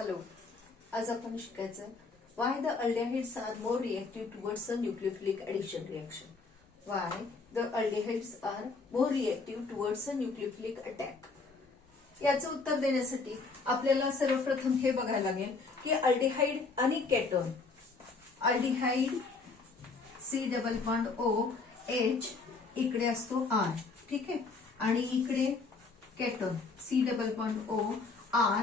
Hello, आज आपण शिकायचं why the aldehydes are more reactive towards a nucleophilic addition reaction. Why the aldehydes are more reactive towards a nucleophilic attack. याचं उत्तर देण्यासाठी आपल्याला सर्वप्रथम हे बघायला लागेल की अल्डेहाइड आणि केटोन, अल्डेहाइड C+O इकडे असतो R, ठीक आहे, आणि इकडे ketone C+O R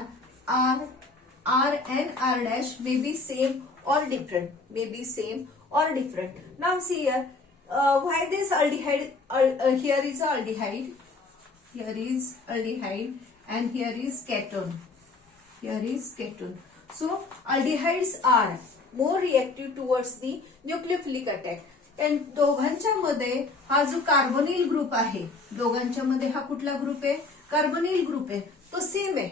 and R dash may be same or different. Now see here, why this aldehyde? Here is aldehyde. Here is aldehyde, and here is keton. So aldehydes are more reactive towards the nucleophilic attack. And दोघांच्या मध्ये हा जो carbonyl group आहे, दोघांच्या मध्ये हा कुठला group आहे? कार्बोनिल ग्रुप आहे, तो सेम आहे.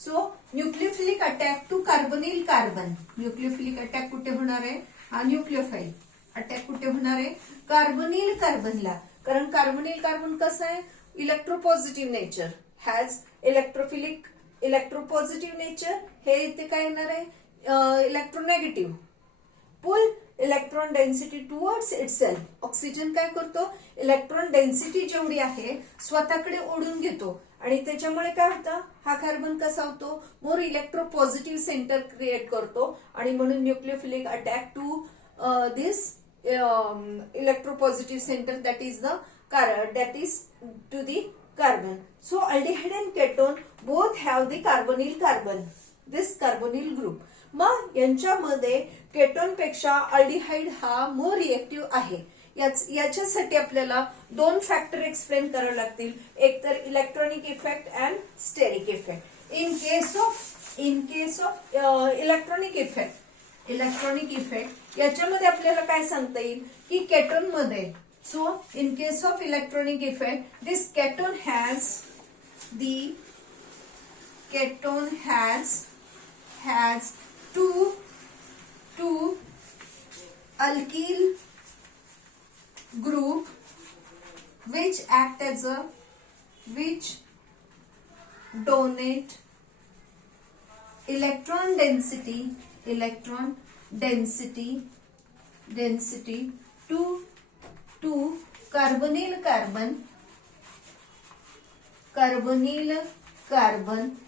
So nucleophilic attack to carbonyl carbon. Nucleophilic attack कुठे होणार आहे? हा न्यूक्लियोफाइल अटॅक कुठे होणार आहे? कार्बोनिल कार्बनला. कारण कार्बोनिल कार्बन कसं आहे? Electropositive nature, has electropositive nature. हे इथे काय येणार आहे? Electronegative. Pull electron density towards itself. Oxygen काय करतो? इलेक्ट्रॉन डेन्सिटी जेवढी आहे स्वतःकडे ओढून घेतो, आणि त्याच्यामुळे काय होतं? हा कार्बन कसा होतो? मोर इलेक्ट्रोपॉझिटिव्ह सेंटर क्रिएट करतो, आणि म्हणून nucleophilic attack to this electropositive centre that is to the carbon. So aldehyde and ketone both have the carbonyl carbon, this carbonyl group. मग यांच्यामध्ये केटोन पेक्षा अल्डिहाइड हा मोर रिएक्टिव्ह आहे. याच्यासाठी आपल्याला दोन फॅक्टर एक्सप्लेन करावे लागतील, एक तर electronic effect and steric effect. In case of electronic effect याच्यामध्ये आपल्याला काय सांगता येईल की केटोन मध्ये, so in case of electronic effect this ketone has two alkyl group which donate electron density to carbonyl carbon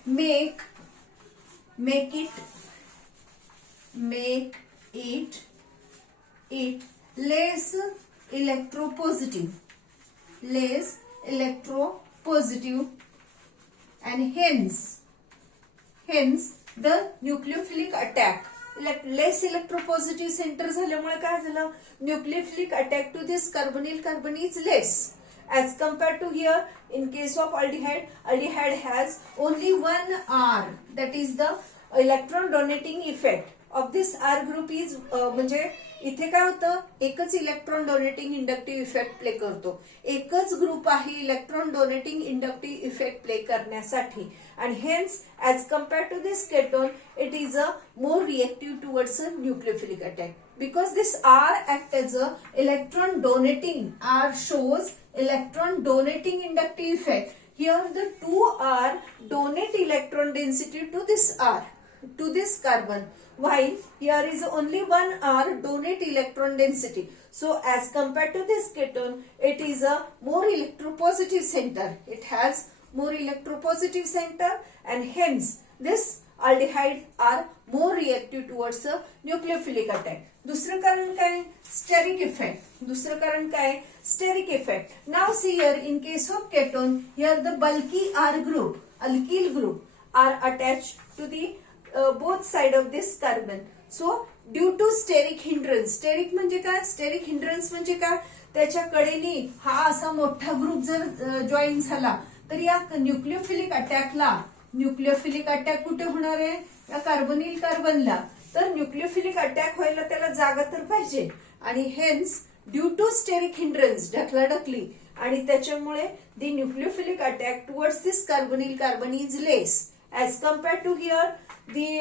make it less electropositive, and hence the nucleophilic attack. Less electropositive center झाल्यामुळे काय झालं? Nucleophilic attack to this carbonyl carbon is less as compared to here. In case of aldehyde has only one R, that is the electron donating effect of this R group is म्हणजे इथे काय होतं? एकच electron donating inductive effect play करतो, एकच group आहे electron donating inductive effect play करण्यासाठी, and hence as compared to this keton it is a more reactive towards a nucleophilic attack, because this R act as a electron donating. R shows electron donating inductive effect. Here the two R donate electron density to this R, to this carbon, while here is only one R donate electron density. So as compared to this keton, it is a more electropositive center. It has more electropositive center, and hence this aldehyde are more reactive towards a nucleophilic attack. दुसरं कारण काय? Steric effect. Steric effect. Now see here, in case of keton, here the bulky R group, alkyl group, are attached to the both side of this carbon. So due to steric hindrance. Steric म्हणजे काय? Steric hindrance म्हणजे काय? त्याच्या कडेने हा असा मोठा group जर जॉईन झाला तर या न्यूक्लियोफिलिक अटॅक कुठे होणार आहे? या कार्बोनिल कार्बनला. तर न्यूक्लियोफिलिक अटॅक व्हायला त्याला जागा तर पाहिजे, आणि hence due to steric hindrance, ढकलाढकली, आणि त्याच्यामुळे the nucleophilic attack towards this carbonyl carbon is less As compared to here, the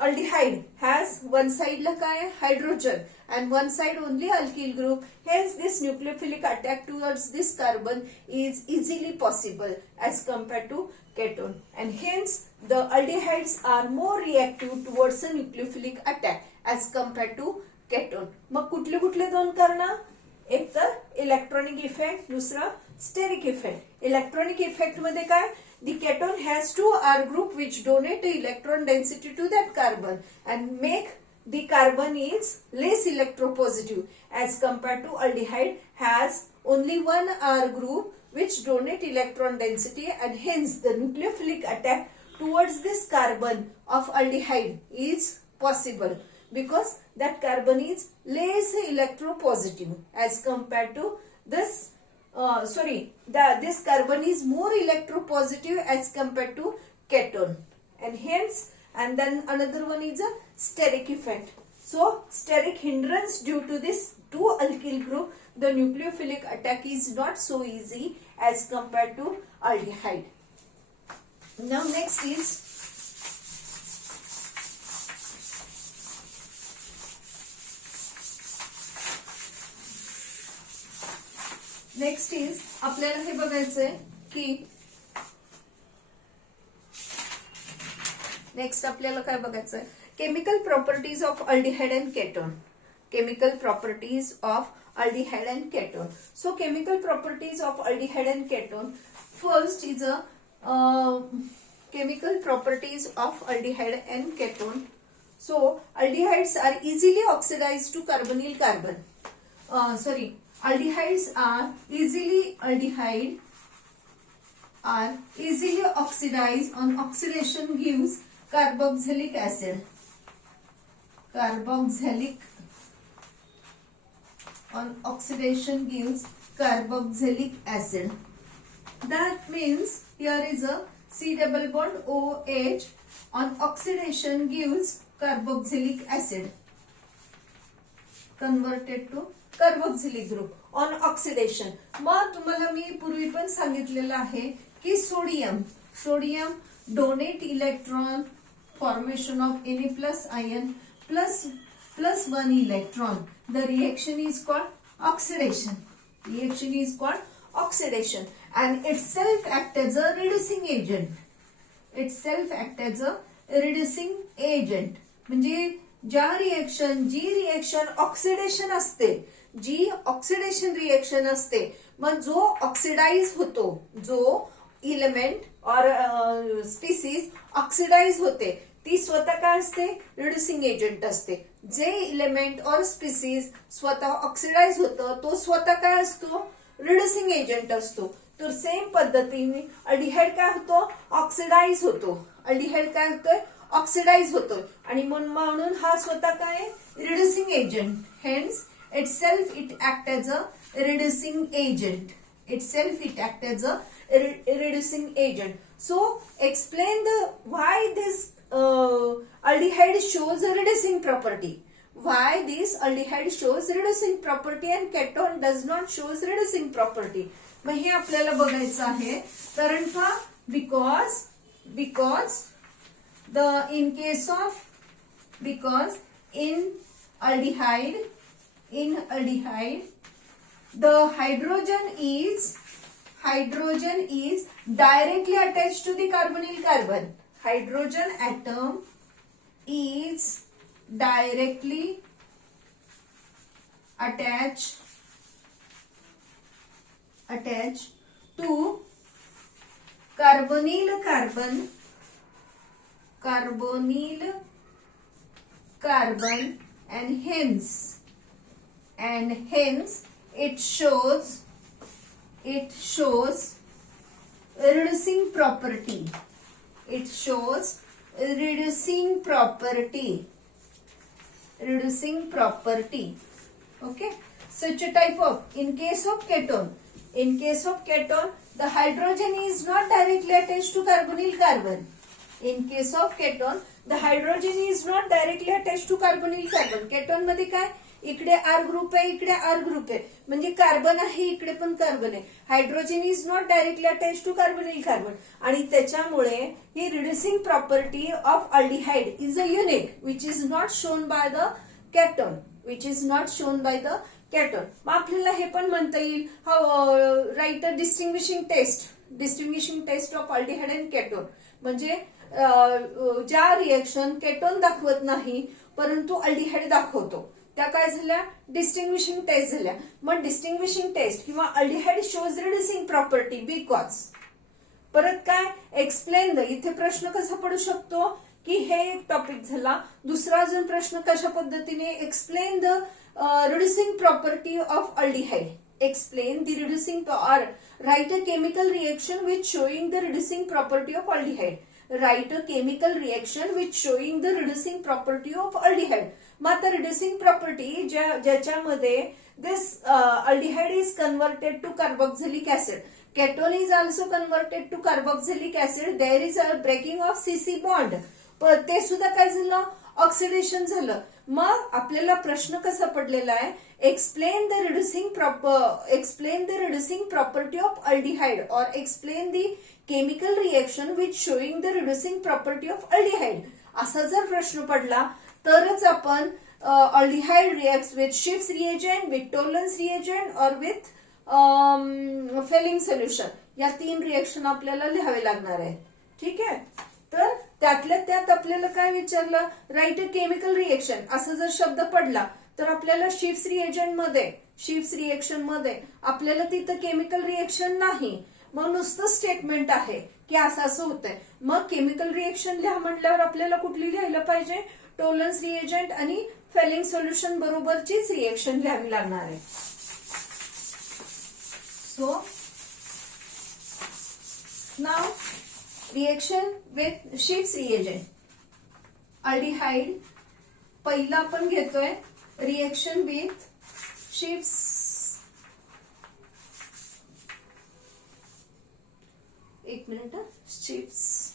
aldehyde has one side la काय hydrogen and one side only alkyl group. Hence, this nucleophilic attack towards this carbon is easily possible as compared to ketone, and hence the aldehydes are more reactive towards a nucleophilic attack as compared to ketone. मग कुठले कुठले दोन कारण? एक तर electronic effect, दुसरा steric effect. Electronic effect मध्ये काय? The ketone has two R group which donate electron density to that carbon and make the carbon is less electropositive as compared to aldehyde has only one R group which donate electron density, and hence the nucleophilic attack towards this carbon of aldehyde is possible because that carbon is less electropositive as compared to this. This carbon is more electropositive as compared to ketone, and hence, and then another one is a steric effect. So, steric hindrance due to this two alkyl group, the nucleophilic attack is not so easy as compared to aldehyde. Now, next is आपल्याला हे बघायचंय की next आपल्याला काय बघायचंय? Chemical properties of aldehyde and ketone. Chemical properties of aldehyde and ketone. So chemical properties of aldehyde and ketone. First is a chemical properties of aldehyde and ketone. So aldehydes are easily oxidized to carbonyl carbon. Aldehyde are easily oxidized. On oxidation gives carboxylic acid. On oxidation gives carboxylic acid. That means here is a C double bond OH. On oxidation gives carboxylic acid. Converted to carboxylic group on oxidation. मग तुम्हाला मी पूर्वी पण सांगितलेलं आहे की sodium donate electron formation of Na plus ion plus 1 electron. The reaction is called oxidation. and itself act as a reducing agent. म्हणजे जी reaction oxidation असते, जी oxidation reaction असते, मग जो ऑक्सिडाइज होतो, जो इलेमेंट और स्पीसीज ऑक्सिडाइज होते, ती स्वतः काय असते? रिड्युसिंग एजंट असते. जे इलेमेंट और स्पीसीज स्वतः ऑक्सिडाइज होतं, तो स्वतः काय असतो? रिड्युसिंग एजंट असतो. तर सेम पद्धतीने अल्डिहाइड काय होतो? ऑक्सिडाइज होतो. अल्डिहाइड काय होतोय? ऑक्सिडाइज होतोय. आणि म्हणून हा स्वतः काय? Reducing agent. Hence itself it act as a reducing agent. So explain why this aldehyde shows a reducing property. Why this aldehyde shows reducing property and ketone does not shows reducing property. मग हे आपल्याला बघायचं आहे. कारण का? because in aldehyde the hydrogen is directly attached to the carbonyl carbon. Hydrogen atom is directly attached to carbonyl carbon and hence it shows reducing property. Okay, such a type of, in case of ketone the hydrogen is not directly attached to carbonyl carbon. In case of ketone the hydrogen is not directly attached to carbonyl carbon. Ketone मध्ये काय? इकडे R group आहे, इकडे R group आहे, म्हणजे carbon आहे, इकडे पण कार्बन आहे. Hydrogen is not directly attach to carbonyl carbon, आणि त्याच्यामुळे ही reducing property of aldehyde is a unique which is not shown by the ketone, which is not shown by the ketone. मग आपल्याला हे पण म्हणता येईल, right a distinguishing test of aldehyde and ketone, म्हणजे ज्या रिएक्शन केटोन दाखवत नाही परंतु अल्डिहाइड दाखवतो, त्या काय झाल्या, डिस्टिंग्विशिंग टेस्ट झाल्या. मग डिस्टिंग्विशिंग टेस्ट किंवा aldehyde shows reducing property because, परत काय, एक्सप्लेन द, इथे प्रश्न कसा पडू शकतो की हे एक टॉपिक झाला. दुसरा अजून प्रश्न कशा पद्धतीने, explain the reducing property of aldehyde, explain the reducing or write a chemical reaction which showing the reducing property of aldehyde. Write a chemical reaction which showing the reducing property of aldehyde. मग आता reducing property ज्याच्यामध्ये this aldehyde is converted to carboxylic acid. Ketone is also converted to carboxylic acid. There is a breaking of CC bond. पण ते सुद्धा काय झालं, oxidation झालं. मग आपल्याला प्रश्न कसा पडलेला आहे, explain the reducing property of aldehyde और explain the chemical reaction which showing the reducing property of aldehyde, असा जर प्रश्न पडला तरच आपण aldehyde reacts with Schiff's reagent, with Tollens reagent और विथ फेलिंग सोल्युशन, या 3 रिएक्शन आपल्याला लिहावे लागणार आहे. ठीक आहे, तर त्यातल्या त्यात आपल्याला काय विचारलं, राईट अ केमिकल रिएक्शन, असा जर शब्द पडला तर आपल्याला शिफ्स रिएक्शन मध्ये आपल्याला तिथं केमिकल रिएक्शन नाही, मग नुसतं स्टेटमेंट आहे की असं असं होतंय. मग केमिकल रिएक्शन लिहा म्हटल्यावर आपल्याला कुठली लिहायला पाहिजे, टोलन्स रिएजंट आणि फेलिंग सोल्युशन बरोबरचीच रिएक्शन लिहावी लागणार आहे. सो नाव reaction with Schiff's reagent, aldehyde पहिला आपण घेतोय, रिएक्शन विथ शिफ्स, एक minute, Schiff's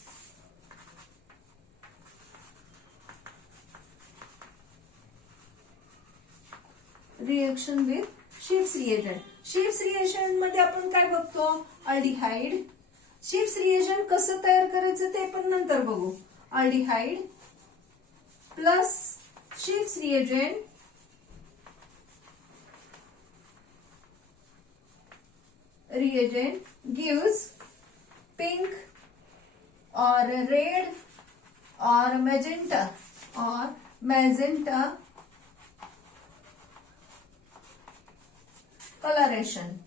reaction with Schiff's reagent. Schiff's reagent मध्ये आपण काय बघतो, अल्डिहाइड. शिफ्स रिएजंट कसं तयार करायचं ते पण नंतर बघू. Aldehyde plus Schiff's reagent gives pink or red or magenta coloration.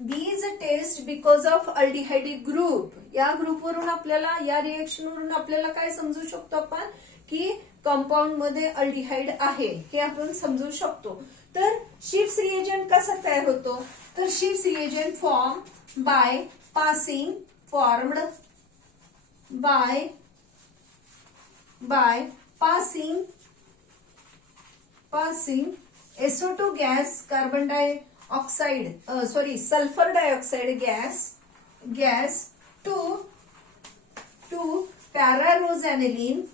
These taste because of aldehyde group. या ग्रुप वरून आपल्याला, या रिएक्शन वरून आपल्याला काय समजू शकतो आपण की कंपाऊंड मध्ये अल्डिहाइड आहे हे आपण समजू शकतो. तर शिफ्स रिएजंट कसा तयार होतो, तर Schiff's reagent form by passing SO2 gas, carbon dioxide, sulfur dioxide gas to para-rosanilene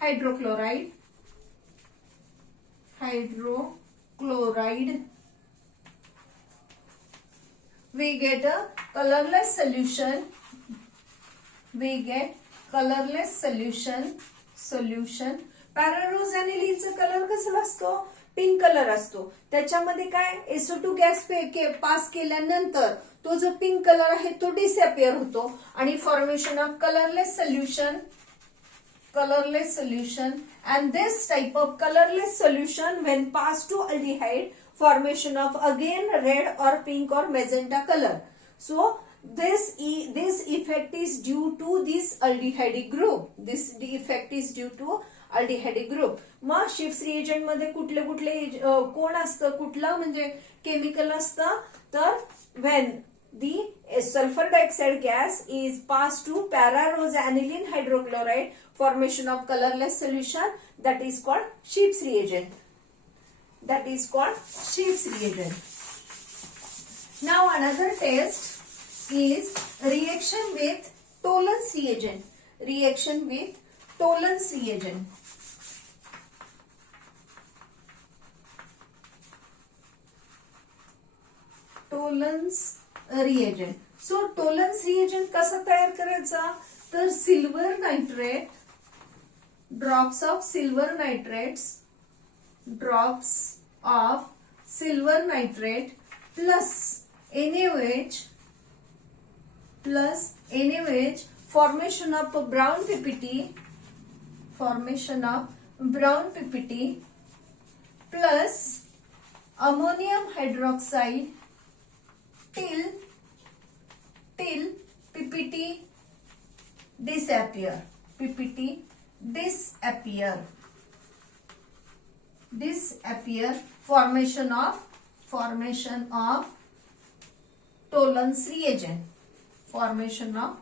hydrochloride we get a colorless solution. पॅरारोझॅनिलीनचा कलर कसा असतो, पिंक कलर असतो. त्याच्यामध्ये काय, SO2 गॅस पास केल्यानंतर तो जो पिंक कलर आहे तो डिसअपिअर होतो आणि formation of colourless solution and this type of colorless solution when passed to aldehyde, formation of again red or pink or magenta color. So this effect is due to this aldehyde group. This effect is due to aldehyde group. मग शिफ्स reagent मध्ये कुठले कोण असतं, कुठला म्हणजे chemical असतं, तर when the sulfur dioxide gas is passed to para-rosanilene hydrochloride, formation of colorless solution, that is called Shiff's reagent. Now another test, is reaction with Tollens reagent. Reaction with Tollens reagent. Tollens reagent. So Tollens reagent कसा तयार करायचा, तर silver nitrate, drops of silver nitrates, drops of silver nitrate plus NaOH, plus NaOH, formation of brown PPT, formation of brown PPT plus ammonium hydroxide till PPT disappear, PPT disappear, formation of Tollens reagent, formation of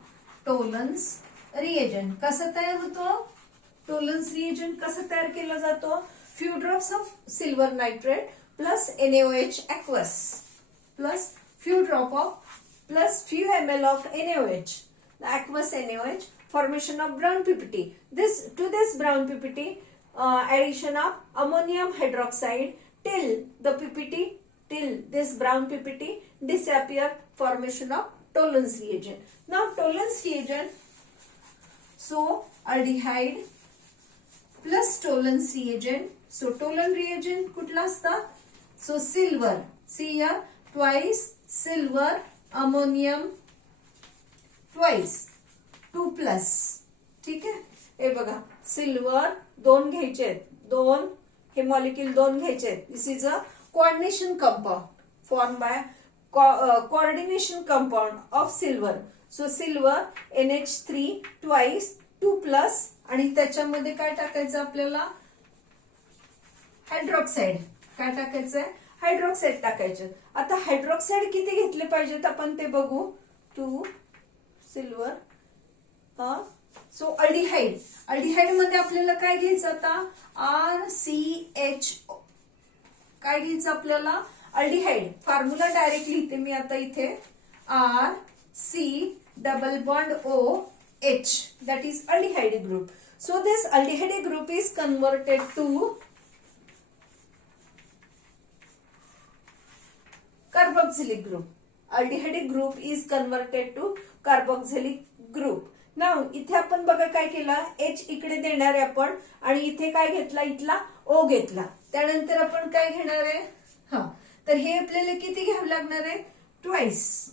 Tollens reagent. कसा तयार होतो Tollens reagent, कसा तयार केला जातो, few drops of silver nitrate plus NaOH aqueous plus few ml of NaOH, the aqueous NaOH, formation of brown PPT. To this brown PPT, addition of ammonium hydroxide till this brown PPT disappear, formation of Tollens reagent. Now Tollens reagent, so aldehyde plus Tollens reagent. So Tollens reagent कुठला असता, so silver, see here, twice silver, ammonium twice, 2 plus. ठीक आहे, हे बघा silver दोन घ्यायचे, दोन हे मॉलिक्यूल दोन घ्यायचे. This is a coordination compound form by coordination compound of silver. So silver NH3 twice 2 plus आणि त्याच्यामध्ये काय टाकायचं आपल्याला, हायड्रॉक्साईड. काय टाकायचंय, हायड्रॉक्साईड टाकायचं. आता हायड्रॉक्साईड किती घेतले पाहिजेत आपण ते बघू. 2 सिल्वर, सो अल्डिहाइड. अल्डिहाइड मध्ये आपल्याला काय घ्यायचं आता, RCHO. काय घ्यायचं आपल्याला, अल्डिहाइड. फॉर्म्युला डायरेक्ट लिहिते मी आता इथे, RC_OH, that is aldehyde group. So this aldehyde group is converted to carboxylic group. Aldehyde group is converted to carboxylic group. Now इथे आपण बघा काय केला, H इकडे देणार आहे आपण आणि इथे काय घेतला, इथला O घेतला. त्यानंतर आपण काय घेणार आहे, तर हे आपल्याला किती घ्यावं लागणार आहे, ट्वाइस.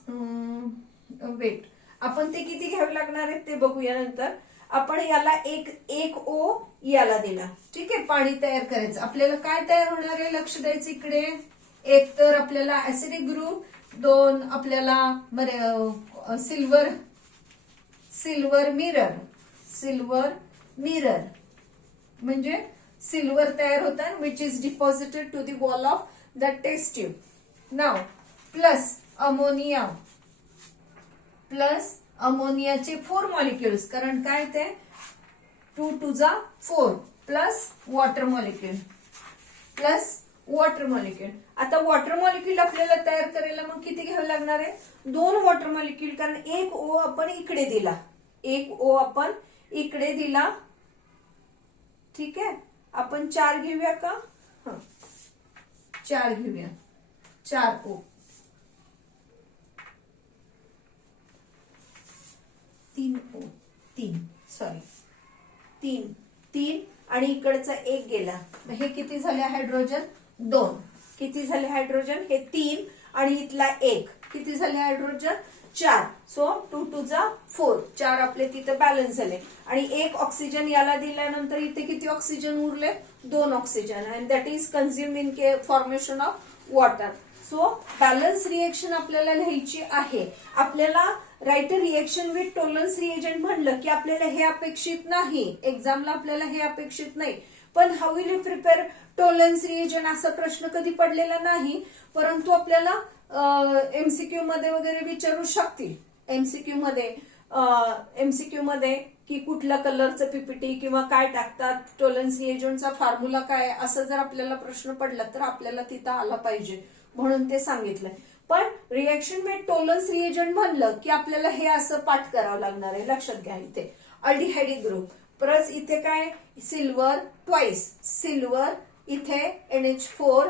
वेट, आपण ते किती घ्यावे लागणार आहे ते बघूया नंतर. आपण याला एक O याला दिला. ठीक आहे, पाणी तयार करायचं. आपल्याला काय तयार होणार आहे, लक्ष द्यायचं इकडे. एक तर आपल्याला ऍसिडिक ग्रुप, दोन आपल्याला सिल्वर मिरर म्हणजे सिल्वर तयार होतात, which is deposited to the wall of the test tube. Now plus अमोनियाचे 4 मॉलिक्युल्स, कारण काय ते 2 2 जा 4 प्लस वॉटर मॉलिक्युल. आता वॉटर मॉलिक्युल आपल्याला तयार करायला मग किती घ्यावं लागणार आहे, 2 वॉटर मॉलिक्युल, कारण एक O आपण इकडे दिला. ठीक आहे, आपण 4 घेऊया का, 4 घेऊया, 4 O. 3 O, 3 आणि इकडचा 1 गेला. हे किती झाले हायड्रोजन, 2. किती झाले हायड्रोजन, हे 3 आणि इथला 1, किती झाले हायड्रोजन, 4. सो 2 2 जा 4, 4 आपले तिथे बॅलन्स झाले. आणि 1 ऑक्सिजन याला दिल्यानंतर इथे किती ऑक्सिजन उरले, 2 oxygen, and that is consume in formation of water. So balance reaction आपल्याला लिहायची आहे. आपल्याला write reaction with Tollens reagent म्हणलं की आपल्याला हे अपेक्षित नाही, एक्झामला आपल्याला हे अपेक्षित नाही. पण how will you prepare टोलन्स reagent असा प्रश्न कधी पडलेला नाही, परंतु आपल्याला एमसीक्यू मध्ये वगैरे विचारू शकतील. एमसीक्यू मध्ये की कुठल्या कलरचं पीपीटी किंवा काय टाकतात, टोलन्स रिएजंटचा फॉर्म्युला काय, असं जर आपल्याला प्रश्न पडला तर आपल्याला तिथं आला पाहिजे म्हणून ते सांगितलंय. पण रिएक्शन विथ टोलन्स रिएजंट म्हणलं की आपल्याला हे असं पाठ करावं लागणार आहे, लक्षात घ्या. इथे अल्डिहाइड ग्रुप परत इथे काय सिल्वर ट्वाइस, सिल्वर इथे NH4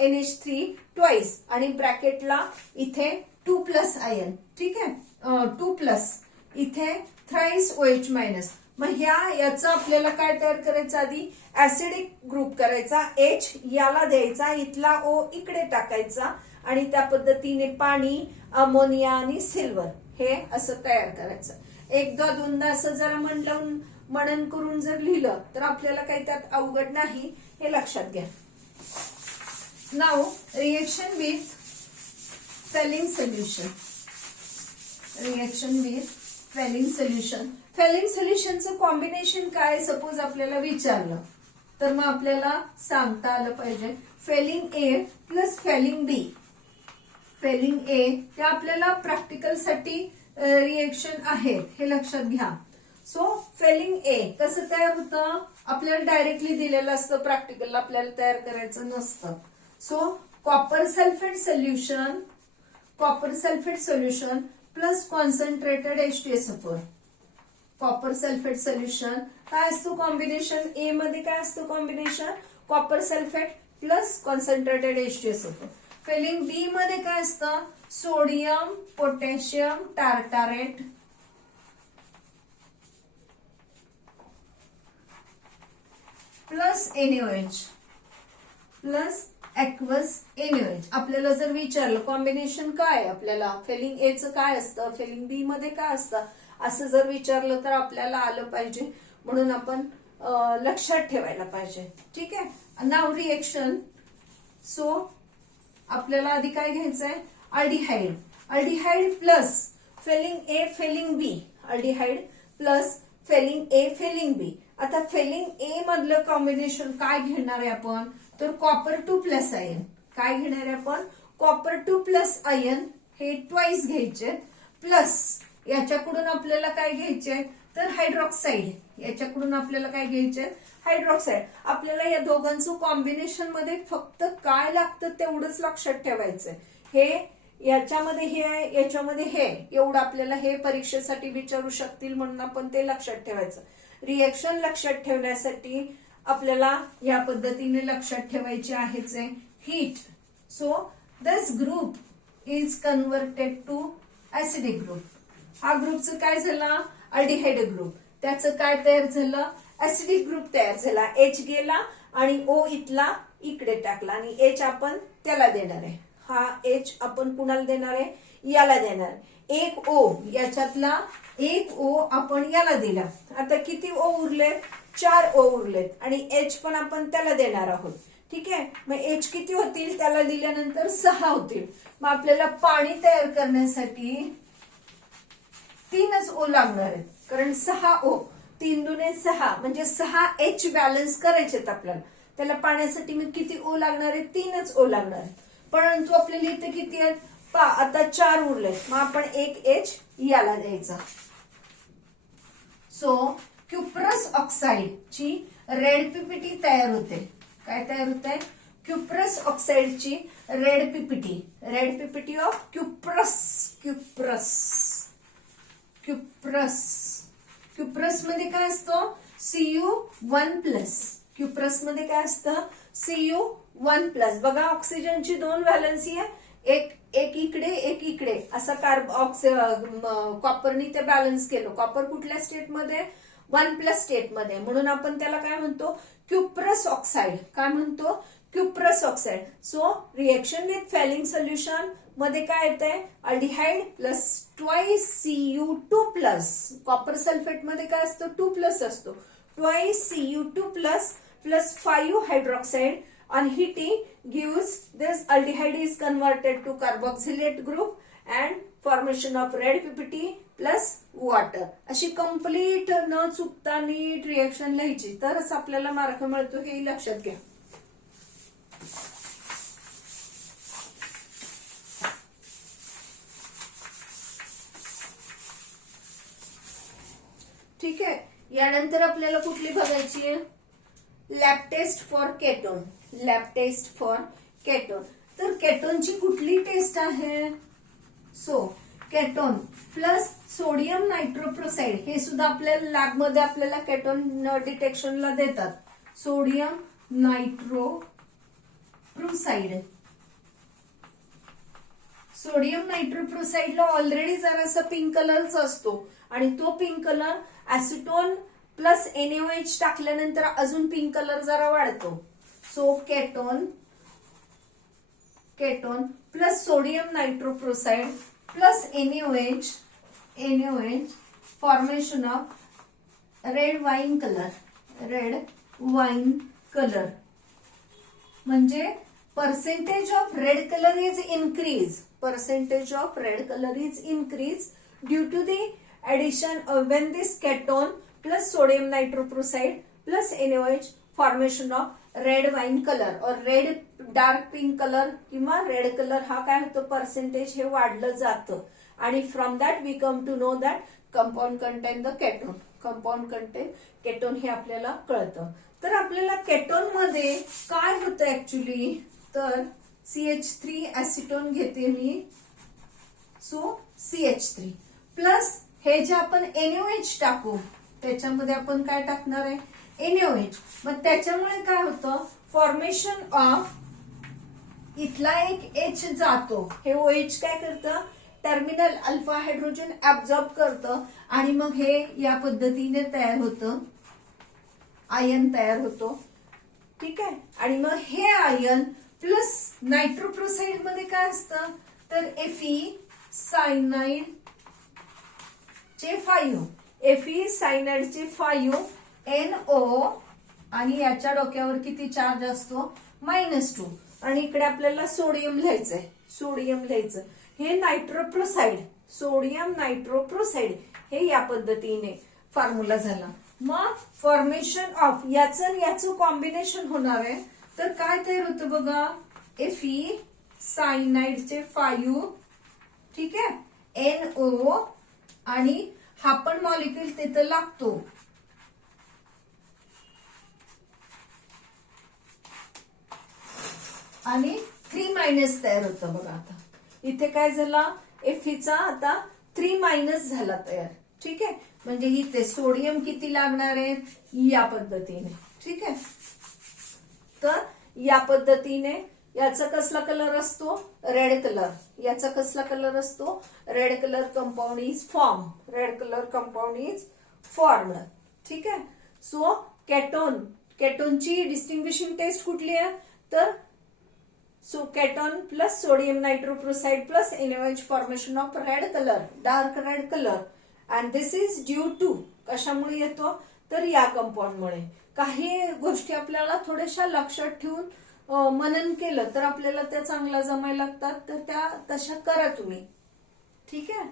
NH3 ट्वाइस आणि ब्रॅकेटला इथे 2+ आयन. ठीक आहे, 2+ इथे थ्राइस OH मायनस. मग याचा आपल्याला काय तयार करायचं, आधी ऍसिडिक ग्रुप करायचा, H याला द्यायचा, इथला O इकडे टाकायचा आणि त्या पद्धतीने पाणी, अमोनिया आणि सिल्वर हे असं तयार करायचं. एकदा दोनदा असं जरा मनन करून जर लिहिलं तर आपल्याला काही त्यात अवघड नाही, हे लक्षात घ्या. नाव reaction with Fehling solution. Reaction with Fehling solution. Fehling सोल्युशनचं कॉम्बिनेशन काय सपोज आपल्याला विचारलं तर मग आपल्याला सांगता आलं पाहिजे Fehling A plus Fehling B. Fehling A ते आपल्याला प्रॅक्टिकल साठी रिएक्शन आहेत, हे लक्षात घ्या. सो फेलिंग A कसं तयार होतं, आपल्याला डायरेक्टली दिलेलं असतं, प्रॅक्टिकल आपल्याला तयार करायचं नसतं. So copper sulphate solution plus concentrated H2SO4. Copper sulphate solution काय असतो कॉम्बिनेशन, ए मध्ये काय असतो combination, copper sulphate plus concentrated H2SO4. Fehling B मध्ये काय असतं, sodium potassium tartrate plus NaOH plus aqueous NaOH. आपल्याला जर विचारलं कॉम्बिनेशन काय, आपल्याला फेलिंग ए चं काय असतं, फेलिंग बी मध्ये काय असतं, असं जर विचारलं तर आपल्याला आलं पाहिजे, म्हणून आपण लक्षात ठेवायला पाहिजे. ठीक आहे. नाव रिएक्शन. सो आपल्याला आधी काय घ्यायचंय, aldehyde. Aldehyde plus Fehling A Fehling B, aldehyde plus Fehling A Fehling B. आता फेलिंग ए मधलं कॉम्बिनेशन काय घेणार आहे आपण, तर कॉपर 2+ आयन. काय घेणार आहे आपण, कॉपर 2+ आयन हे ट्वाइस घ्यायचे प्लस याच्याकडून आपल्याला काय घ्यायचे तर हायड्रॉक्साईड. याच्याकडून आपल्याला काय घ्यायचे, हायड्रॉक्साईड. आपल्याला या दोघांचं कॉम्बिनेशन मध्ये फक्त काय लागतं तेवढंच लक्षात ठेवायचंय. हे याच्यामध्ये हे आहे, याच्यामध्ये हे, एवढं आपल्याला हे परीक्षेसाठी विचारू शकतील म्हणून आपण ते लक्षात ठेवायचं. रिएक्शन लक्षात ठेवण्यासाठी आपल्याला या पद्धतीने लक्षात ठेवायचे आहेच आहे. Heat. So this group is converted to acidic group. हा ग्रुपचं काय झाला, अल्डिहाइड ग्रुप. त्याचं काय तयार झालं, ऍसिडिक ग्रुप तयार झाला. H गेला आणि O इथला इकडे टाकला आणि H आपण त्याला देणार आहे. हा H आपण कुणाला देणार आहे, याला देणार. एक O याच्यातला एक O आपण याला दिला. आता किती O उरलेत, 4 O उरलेत आणि H पण आपण त्याला देणार आहोत. ठीक आहे. मग H किती होतील, त्याला दिल्यानंतर 6 होतील. मग आपल्याला पाणी तयार करण्यासाठी 3च O लागणार आहेत, कारण 6 O, 3 दुने 6 म्हणजे 6 H बॅलन्स करायचेत आपल्याला. त्याला पाण्यासाठी मग किती O लागणार आहेत, 3च O लागणार आहेत. परंतु आपल्याला इथे किती आहेत, आता 4 उरलेत. मग आपण एक H याला द्यायचा. सो क्युप्रस ऑक्साइड ची रेड पीपीटी तयार होते. काय तयार होते, क्युप्रस ऑक्साइडची red PPT. Red PPT of cuprous. Cuprous मध्ये काय असतं, Cu1+. क्युप्रस मध्ये काय असतं, Cu1+. बघा ऑक्सिजनची 2 व्हॅलन्सी आहे, एक इकडे एक इकडे, असा कॉपरनी ते बॅलन्स केलं. कॉपर कुठल्या स्टेटमध्ये, 1+ स्टेटमध्ये, म्हणून आपण त्याला काय म्हणतो, क्युप्रस ऑक्साइड. काय म्हणतो, cuprous oxide. So reaction with Fehling solution मध्ये काय येतंय, aldehyde plus twice Cu2+. Copper sulphate मध्ये काय असतं, 2+ असतो. Twice Cu2+ plus 5 hydroxide. On heating gives this aldehyde is converted to carboxylate group and formation of red PPT plus water. अशी complete न चुकता नीट रिएक्शन लिहायची तरच आपल्याला मार्क मिळतो, हे लक्षात घ्या. ठीक आहे. यानंतर आपल्याला कुठली बघायची आहे, lab test for ketone. Lab test for ketone. तर केटोनची कुठली टेस्ट आहे? So ketone plus sodium nitroprusside, हे सुद्धा आपल्याला लॅबमध्ये आपल्याला केटोन डिटेक्शनला देतात. सोडियम नायट्रोप्रोसाइड, सोडियम नायट्रोप्रोसाइडला ऑलरेडी जरासा पिंक कलरचा असतो आणि तो pink colour acetone plus NaOH टाकल्यानंतर अजून पिंक कलर जरा वाढतो. So ketone plus sodium nitroprusside plus NaOH formation of red wine colour, म्हणजे percentage of red color is increase due to the addition of when this keton plus sodium nitroproside plus NaOH formation of red wine color or red dark pink color किंवा red color हा काय होतो percentage हे वाढलं जातं आणि from that we come to know that compound contain the ketone, compound contain ketone हे आपल्याला कळतं. तर आपल्याला केटोन मध्ये काय होतं ऍक्च्युली, तर CH3 ऍसिटोन घेते मी. सो CH3 प्लस हे जे आपण NaOH टाकू त्याच्यामध्ये आपण काय टाकणार आहे NaOH. मग त्याच्यामुळे काय होतं फॉर्मेशन ऑफ इथला एक H जातो, हे OH काय करतं टर्मिनल अल्फा हायड्रोजन ऍब्झॉर्ब करतं आणि मग हे या पद्धतीने तयार होतं, आयन तयार होतो. ठीक आहे. आणि मग हे आयन प्लस नायट्रोप्रोसाइड मध्ये काय असतं तर Fe सायनाइड चे 5 NO आणि याच्या डोक्यावर किती चार्ज असतो -2 आणि इकडे आपल्याला सोडियम लिहायचंय, हे नायट्रोप्रोसाइड, सोडियम नायट्रोप्रोसाइड हे या पद्धतीने फॉर्म्युला झाला. मग फॉर्मेशन ऑफ याचं कॉम्बिनेशन होणार आहे तर काय तयार होतं बघा Fe सायनाइडचे 5, ठीक आहे, NO आणि हा पण मॉलिक्युल तिथं लागतो आणि 3- तयार होतं बघा. आता इथे काय झाला Feचा आता 3- झाला तयार. ठीक आहे, म्हणजे इथे सोडियम किती लागणार आहे या पद्धतीने. ठीक आहे, तर या पद्धतीने याचा कसला कलर असतो रेड कलर, याचा कसला कलर असतो red colour compound is formed. ठीक आहे. सो केटोनची डिस्टिंग्विशिंग टेस्ट कुठली आहे तर so ketone plus sodium nitroprusside plus NaOH formation of red colour, dark red colour, and this is due to कशामुळे येतो तर या कंपाऊंडमुळे. काही गोष्टी आपल्याला थोड्याशा लक्षात ठेवून मनन केलं तर आपल्याला त्या चांगल्या जमायला लागतात, तर त्या तशा करा तुम्ही. ठीक आहे.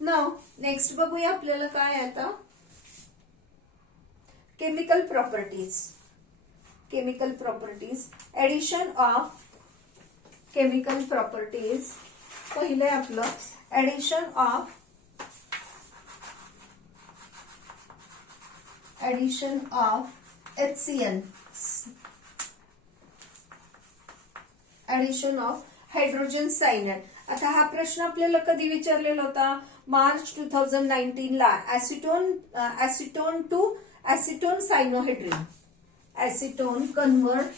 नाउ नेक्स्ट बघूया आपल्याला काय आता chemical properties, addition of chemical properties. पहिले आपलं addition of HCN, addition of hydrogen cyanide. आता हा प्रश्न आपल्याला कधी विचारलेला होता मार्च 2019 ला, ऍसिटोन टू ऍसिटोन सायनोहायड्रिन, ऍसिटोन कन्वर्ट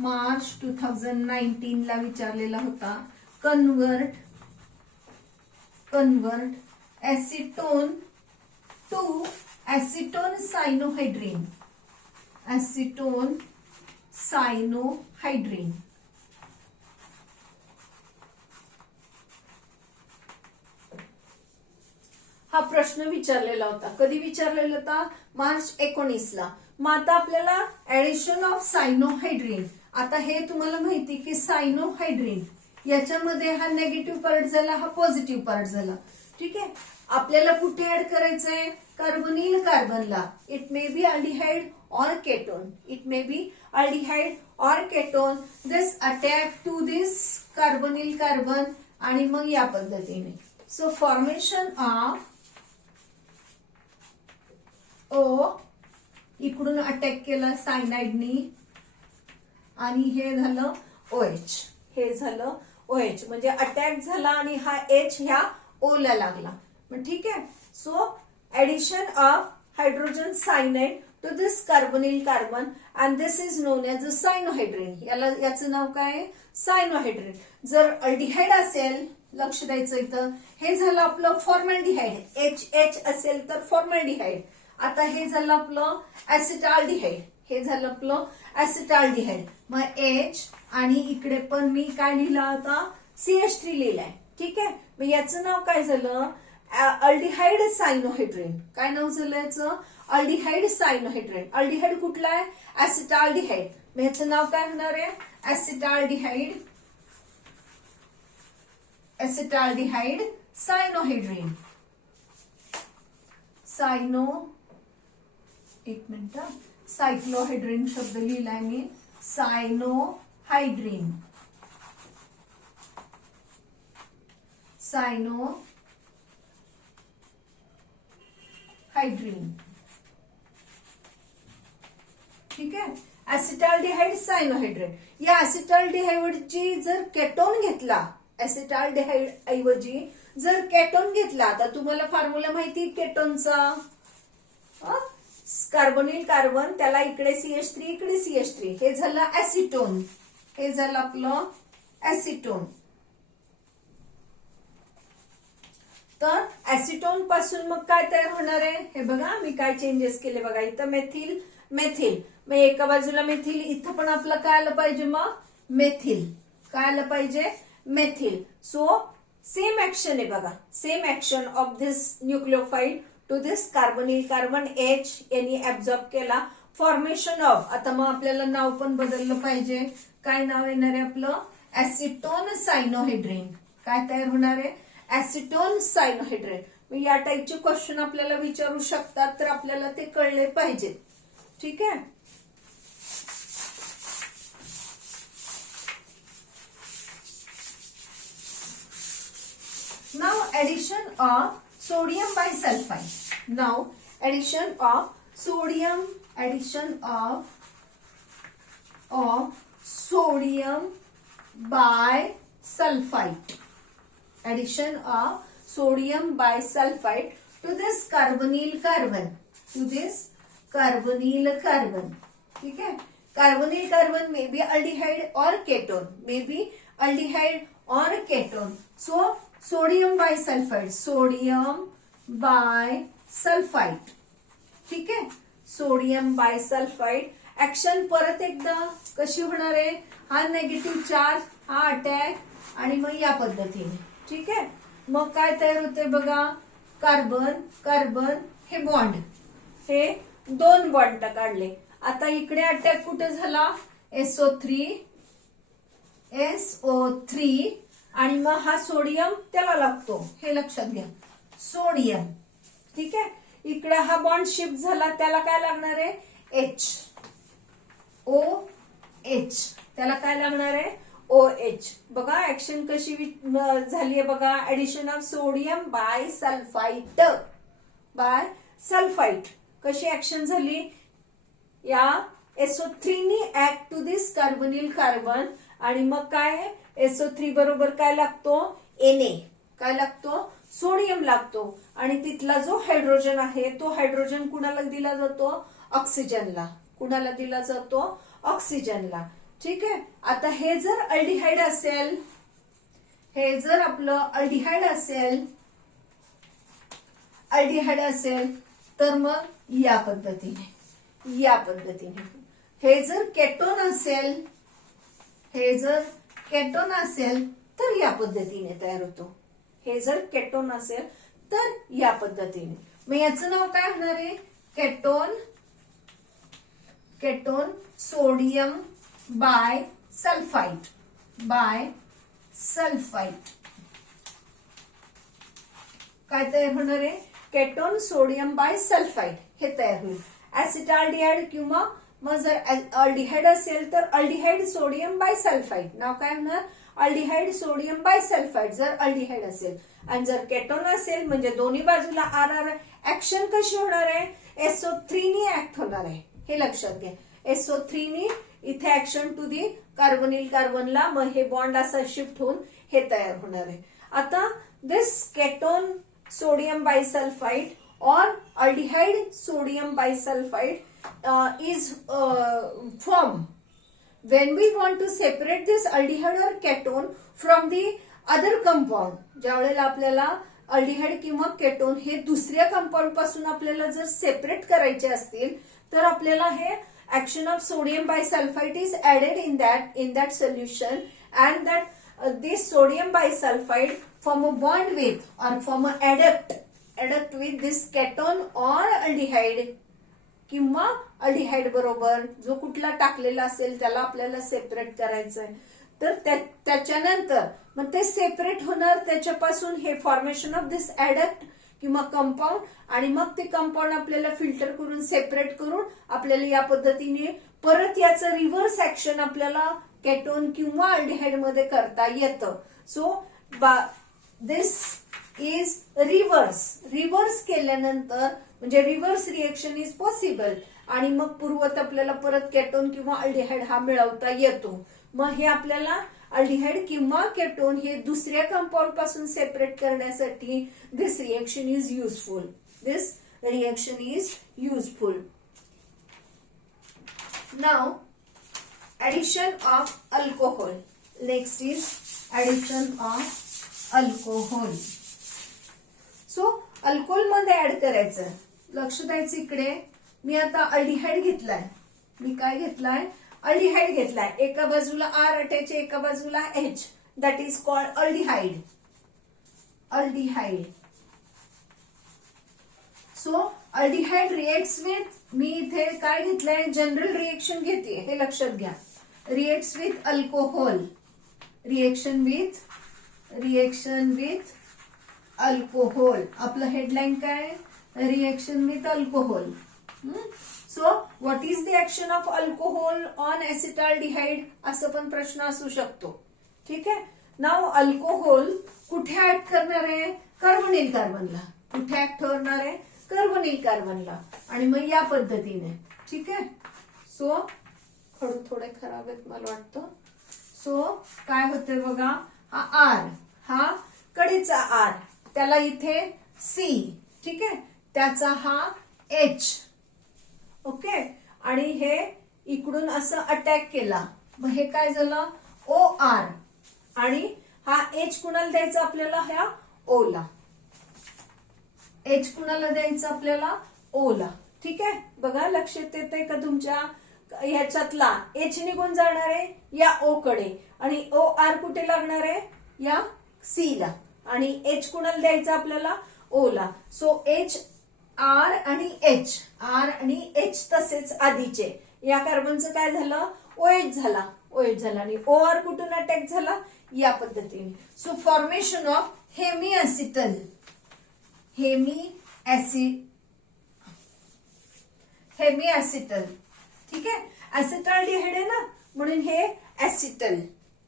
मार्च 2019 ला विचारलेला होता. कन्वर्ट ऍसिटोन टू ऍसिटोन सायनोहायड्रिन, हा प्रश्न विचारलेला होता. कधी विचारलेला होता मार्च 19 ला. मग आता आपल्याला ऍडिशन ऑफ सायनोहायड्रिन, आता हे तुम्हाला माहिती की सायनोहायड्रिन याच्यामध्ये हा निगेटिव्ह पार्ट झाला, हा पॉझिटिव्ह पार्ट झाला. ठीक आहे. आपल्याला कुठे ऍड करायचंय कार्बोनिल कार्बनला. It may be aldehyde or ketone. It may be aldehyde or ketone. This attack to this carbonyl carbon आणि मग या पद्धतीने. So formation of ओ, इकडून अटॅक केला सायनाइडनी आणि हे झालं OH. हे झालं OH म्हणजे अटॅक झाला आणि हा H ह्या O ला लागला. मग ठीक आहे. So addition of hydrogen cyanide to this carbonyl carbon and this is known as a cyanohydrin. याचं नाव काय? सायनोहायड्रिन. जर अल्डिहाइड असेल, लक्ष द्यायचं इथं, हे झालं आपलं फॉर्मॅल्डिहाइड. HH असेल तर फॉर्मॅल्डिहाइड. आता हे झालं आपलं ऍसिटाल्डिहाइड. हे झालं आपलं ऍसिटाल्डिहाइड. मग H आणि इकडे पण मी काय लिहिला होता? CH3 लिहिलाय. ठीक आहे. मग याचं नाव काय झालं? अल्डिहाइड सायनोहायड्रिन. काय नाव झालं याचं? अल्डिहाइड सायनोहायड्रिन. अल्डिहाइड कुठला आहे? ऍसिटाल्डिहाइड. मग याचं नाव काय होणार आहे? ऍसिटाल्डिहाइड. ऍसिटाल्डिहाइड सायनोहायड्रिन. एक मिनिट, सायक्लोहायड्रिन शब्द लिहिलाय मी. सायनोहायड्रिन. सायनोहायड्रिन. ठीक आहे. ऍसिटाल्डिहाइड सायनोहायड्रिन. या ऍसिटाल्डिहाइडची जर केटोन घेतला, ऍसिटाल्डिहाइड ऐवजी जर केटोन घेतला, आता तुम्हाला फॉर्म्युला माहिती केटोनचा, कार्बोनिल कार्बन, त्याला इकडे CH3 इकडे CH3, हे झालं ऍसिटोन. हे झालं आपलं ऍसिटोन. तर ऍसिटोन पासून मग काय तयार होणार आहे? हे बघा मी काय चेंजेस केले बघा. इथं मेथिल, मेथिल. मग एका बाजूला मेथिल, इथं पण आपलं काय आलं पाहिजे? मग मेथिल. काय आलं पाहिजे? मेथिल. सो सेम ऍक्शन आहे बघा. Same action of this nucleophile to this carbonyl carbon. H यांनी ऍब्झॉर्ब केला. फॉर्मेशन ऑफ, आता मग आपल्याला नाव पण बदललं पाहिजे. काय नाव येणार आहे आपलं? ऍसिटोन सायनोहायड्रिन. काय तयार होणार आहे? ऍसिटोन सायनोहायड्रिन. मग या टाईपचे क्वेश्चन आपल्याला विचारू शकतात, तर आपल्याला ते कळले पाहिजेत. ठीक आहे. Now addition of sodium bisulfite. Now addition of sodium bisulfite. Addition of sodium bisulfite to this carbonyl carbon. ठीक है. Carbonyl carbon may be aldehyde or ketone. So sodium bisulfite. ठीक आहे. Sodium bisulphide. ऍक्शन परत एकदा कशी होणार आहे? हा नेगेटिव्ह चार्ज, हा अटॅक, आणि मग या पद्धतीने. ठीक आहे. मग काय तयार होते बघा? कार्बन कार्बन, हे बॉन्ड, हे 2 बॉन्ड काढले. आता इकडे अटॅक कुठे झाला? SO3 आणि मग हा सोडियम त्याला लागतो, हे लक्षात घ्या. सोडियम. ठीक आहे. इकडे हा बॉन्ड शिफ्ट झाला, त्याला काय लागणार आहे? OH. त्याला काय लागणार आहे? OH. बघा ऍक्शन कशी झाली आहे बघा. Addition of sodium bisulphite. कशी ऍक्शन झाली? या SO3 नी act to this carbonyl carbon, आणि मग काय? SO3 बरोबर काय लागतो? Na. काय लागतो? सोडियम लागतो. आणि तिथला जो हायड्रोजन आहे, तो हायड्रोजन कुणाला दिला जातो? ऑक्सिजनला. कुणाला दिला जातो? ऑक्सिजनला. ठीक आहे. आता हे जर अल्डिहाइड असेल, हे जर आपलं अल्डिहाइड असेल तर मग या पद्धतीने. हे जर केटोन असेल तर या पद्धतीने तयार होतो. हे जर केटोन असेल तर या पद्धतीने. मग याचं नाव काय होणार आहे? Ketone sodium bisulphite. काय तयार होणार आहे? केटोन सोडियम बाय सल्फाइट हे तयार होईल. ऍसिटाल्डिहाइड किंवा मग जर अल्डिहाइड असेल तर अल्डिहाइड सोडियम बाय सल्फाइट. नाव काय होणार? अल्डिहाइड सोडियम बायसल्फाइड जर अल्डिहाइड असेल, आणि जर केटोन असेल म्हणजे दोन्ही बाजूला आर ऍक्शन कशी होणार आहे, SO3 नी ऍक्ट होणार आहे, हे लक्षात घ्या. SO3 नी इथे ऍक्शन टू दी कार्बोनिल कार्बनला, मग हे बॉन्ड असा शिफ्ट होऊन हे तयार होणार आहे. आता this ketone sodium bisulphite or aldehyde sodium bisulfide is formed when we want to separate this aldehyde or ketone from the other compound. ज्या वेळेला आपल्याला अल्डिहाइड किंवा केटोन हे दुसऱ्या कंपाऊंड पासून आपल्याला जर सेपरेट करायचे असतील तर आपल्याला हे action of sodium bisulphite is added in that solution, and that this sodium bisulphite form a bond with or form a adduct with this keton or aldehyde किंवा अल्डिहाइड बरोबर जो कुठला टाकलेला असेल त्याला आपल्याला सेपरेट करायचं आहे. तर त्याच्यानंतर मग ते सेपरेट होणार, त्याच्यापासून हे फॉर्मेशन ऑफ दिस ऍडक्ट किंवा कंपाऊंड, आणि मग ते कंपाऊंड आपल्याला फिल्टर करून सेपरेट करून आपल्याला या पद्धतीने परत याचं रिव्हर्स ऍक्शन आपल्याला केटोन किंवा अल्डिहाइड मध्ये करता येतं. सो दिस इज रिव्हर्स केल्यानंतर म्हणजे रिव्हर्स रिएक्शन इज पॉसिबल, आणि मग पूर्वत आपल्याला परत केटोन किंवा अल्डिहाइड हा मिळवता येतो. मग हे आपल्याला अल्डिहाइड किंवा केटोन हे दुसऱ्या कंपाऊंड पासून सेपरेट करण्यासाठी this reaction is useful. Now addition of alcohol. Next is addition of alcohol. So alcohol मध्ये ऍड करायचं, लक्ष द्यायचं इकडे. मी आता अल्डिहाइड घेतलाय, मी काय घेतलाय, अल्डिहाइड घेतलाय. एका बाजूला आर अटॅच, एका बाजूला H, that is called aldehyde. So aldehyde reacts with, मी इथे काय घेतलंय, जनरल रिएक्शन घेते, हे लक्षात घ्या. Reacts with alcohol, reaction with alcohol. आपलं हेडलाईन काय, reaction with alcohol. So what is the action of alcohol on acetaldehyde, असं पण प्रश्न असू शकतो. ठीक आहे. नाव अल्कोहोल कुठे ऍक्ट करणार आहे, कार्बोनिल कार्बनला. कुठे ऍक्ट होणार आहे, कार्बोनिल कार्बनला, आणि मग या पद्धतीने. ठीक आहे. सो खडू थोडे खराब आहेत मला वाटतं. सो काय होते बघा, हा आर, हा कडीचा आर, त्याला इथे C, ठीक आहे, त्याचा हा H, ओके, आणि हे इकडून असं अटॅक केला, मग हे काय झालं, OR, आणि हा H कुणाला द्यायचा आपल्याला, ह्या O ला. H कुणाला द्यायचं आपल्याला, O ला. ठीक आहे. बघा लक्षात येते का तुमच्या, ह्याच्यातला H निघून जाणार आहे या O कडे, आणि OR कुठे लागणार आहे, या C ला, आणि H कुणाला द्यायचा आपल्याला, O ला. सो H, R आणि H तसेच आधीचे या कार्बनचं काय झालं, OH झाला, आणि OR कुठून अटॅक झाला, या पद्धतीने. सो फॉर्मेशन ऑफ हेमी ऍसिटल ठीक आहे. ऍसिटाल्डिहाइड आहे ना म्हणून हे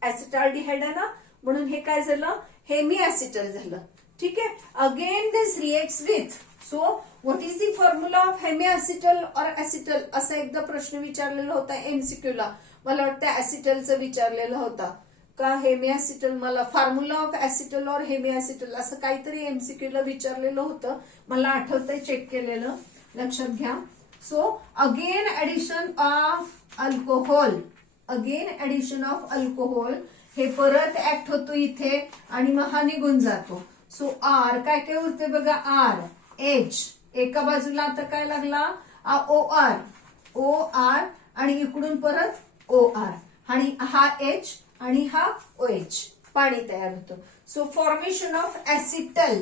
ऍसिटाल्डिहाइड आहे ना म्हणून हे काय झालं, हेमी ऍसिटल झालं. ठीक आहे. Again this reacts with, so what is the formula of hemiacetal और ऍसिटल, असा एकदा प्रश्न विचारलेला होता MCQ ला. मला वाटतं ऍसिटलचं विचारलेलं होता का, हेमी ऍसिटल, मला फॉर्म्युला ऑफ ऍसिटल और हेमी ऍसिटल असं काहीतरी MCQ ला विचारलेलं होतं, मला आठवतंय, चेक केलेलं, लक्षात घ्या. So again addition of alcohol, हे परत ऍक्ट होतो इथे, आणि मग हा निघून जातो. सो आर काय काय उरते बघा, आर H, एका बाजूला आता काय लागला, OR, आणि इकडून परत OR, आणि हा H आणि हा OH, पाणी तयार होतं. सो फॉर्मेशन ऑफ ऍसिटल,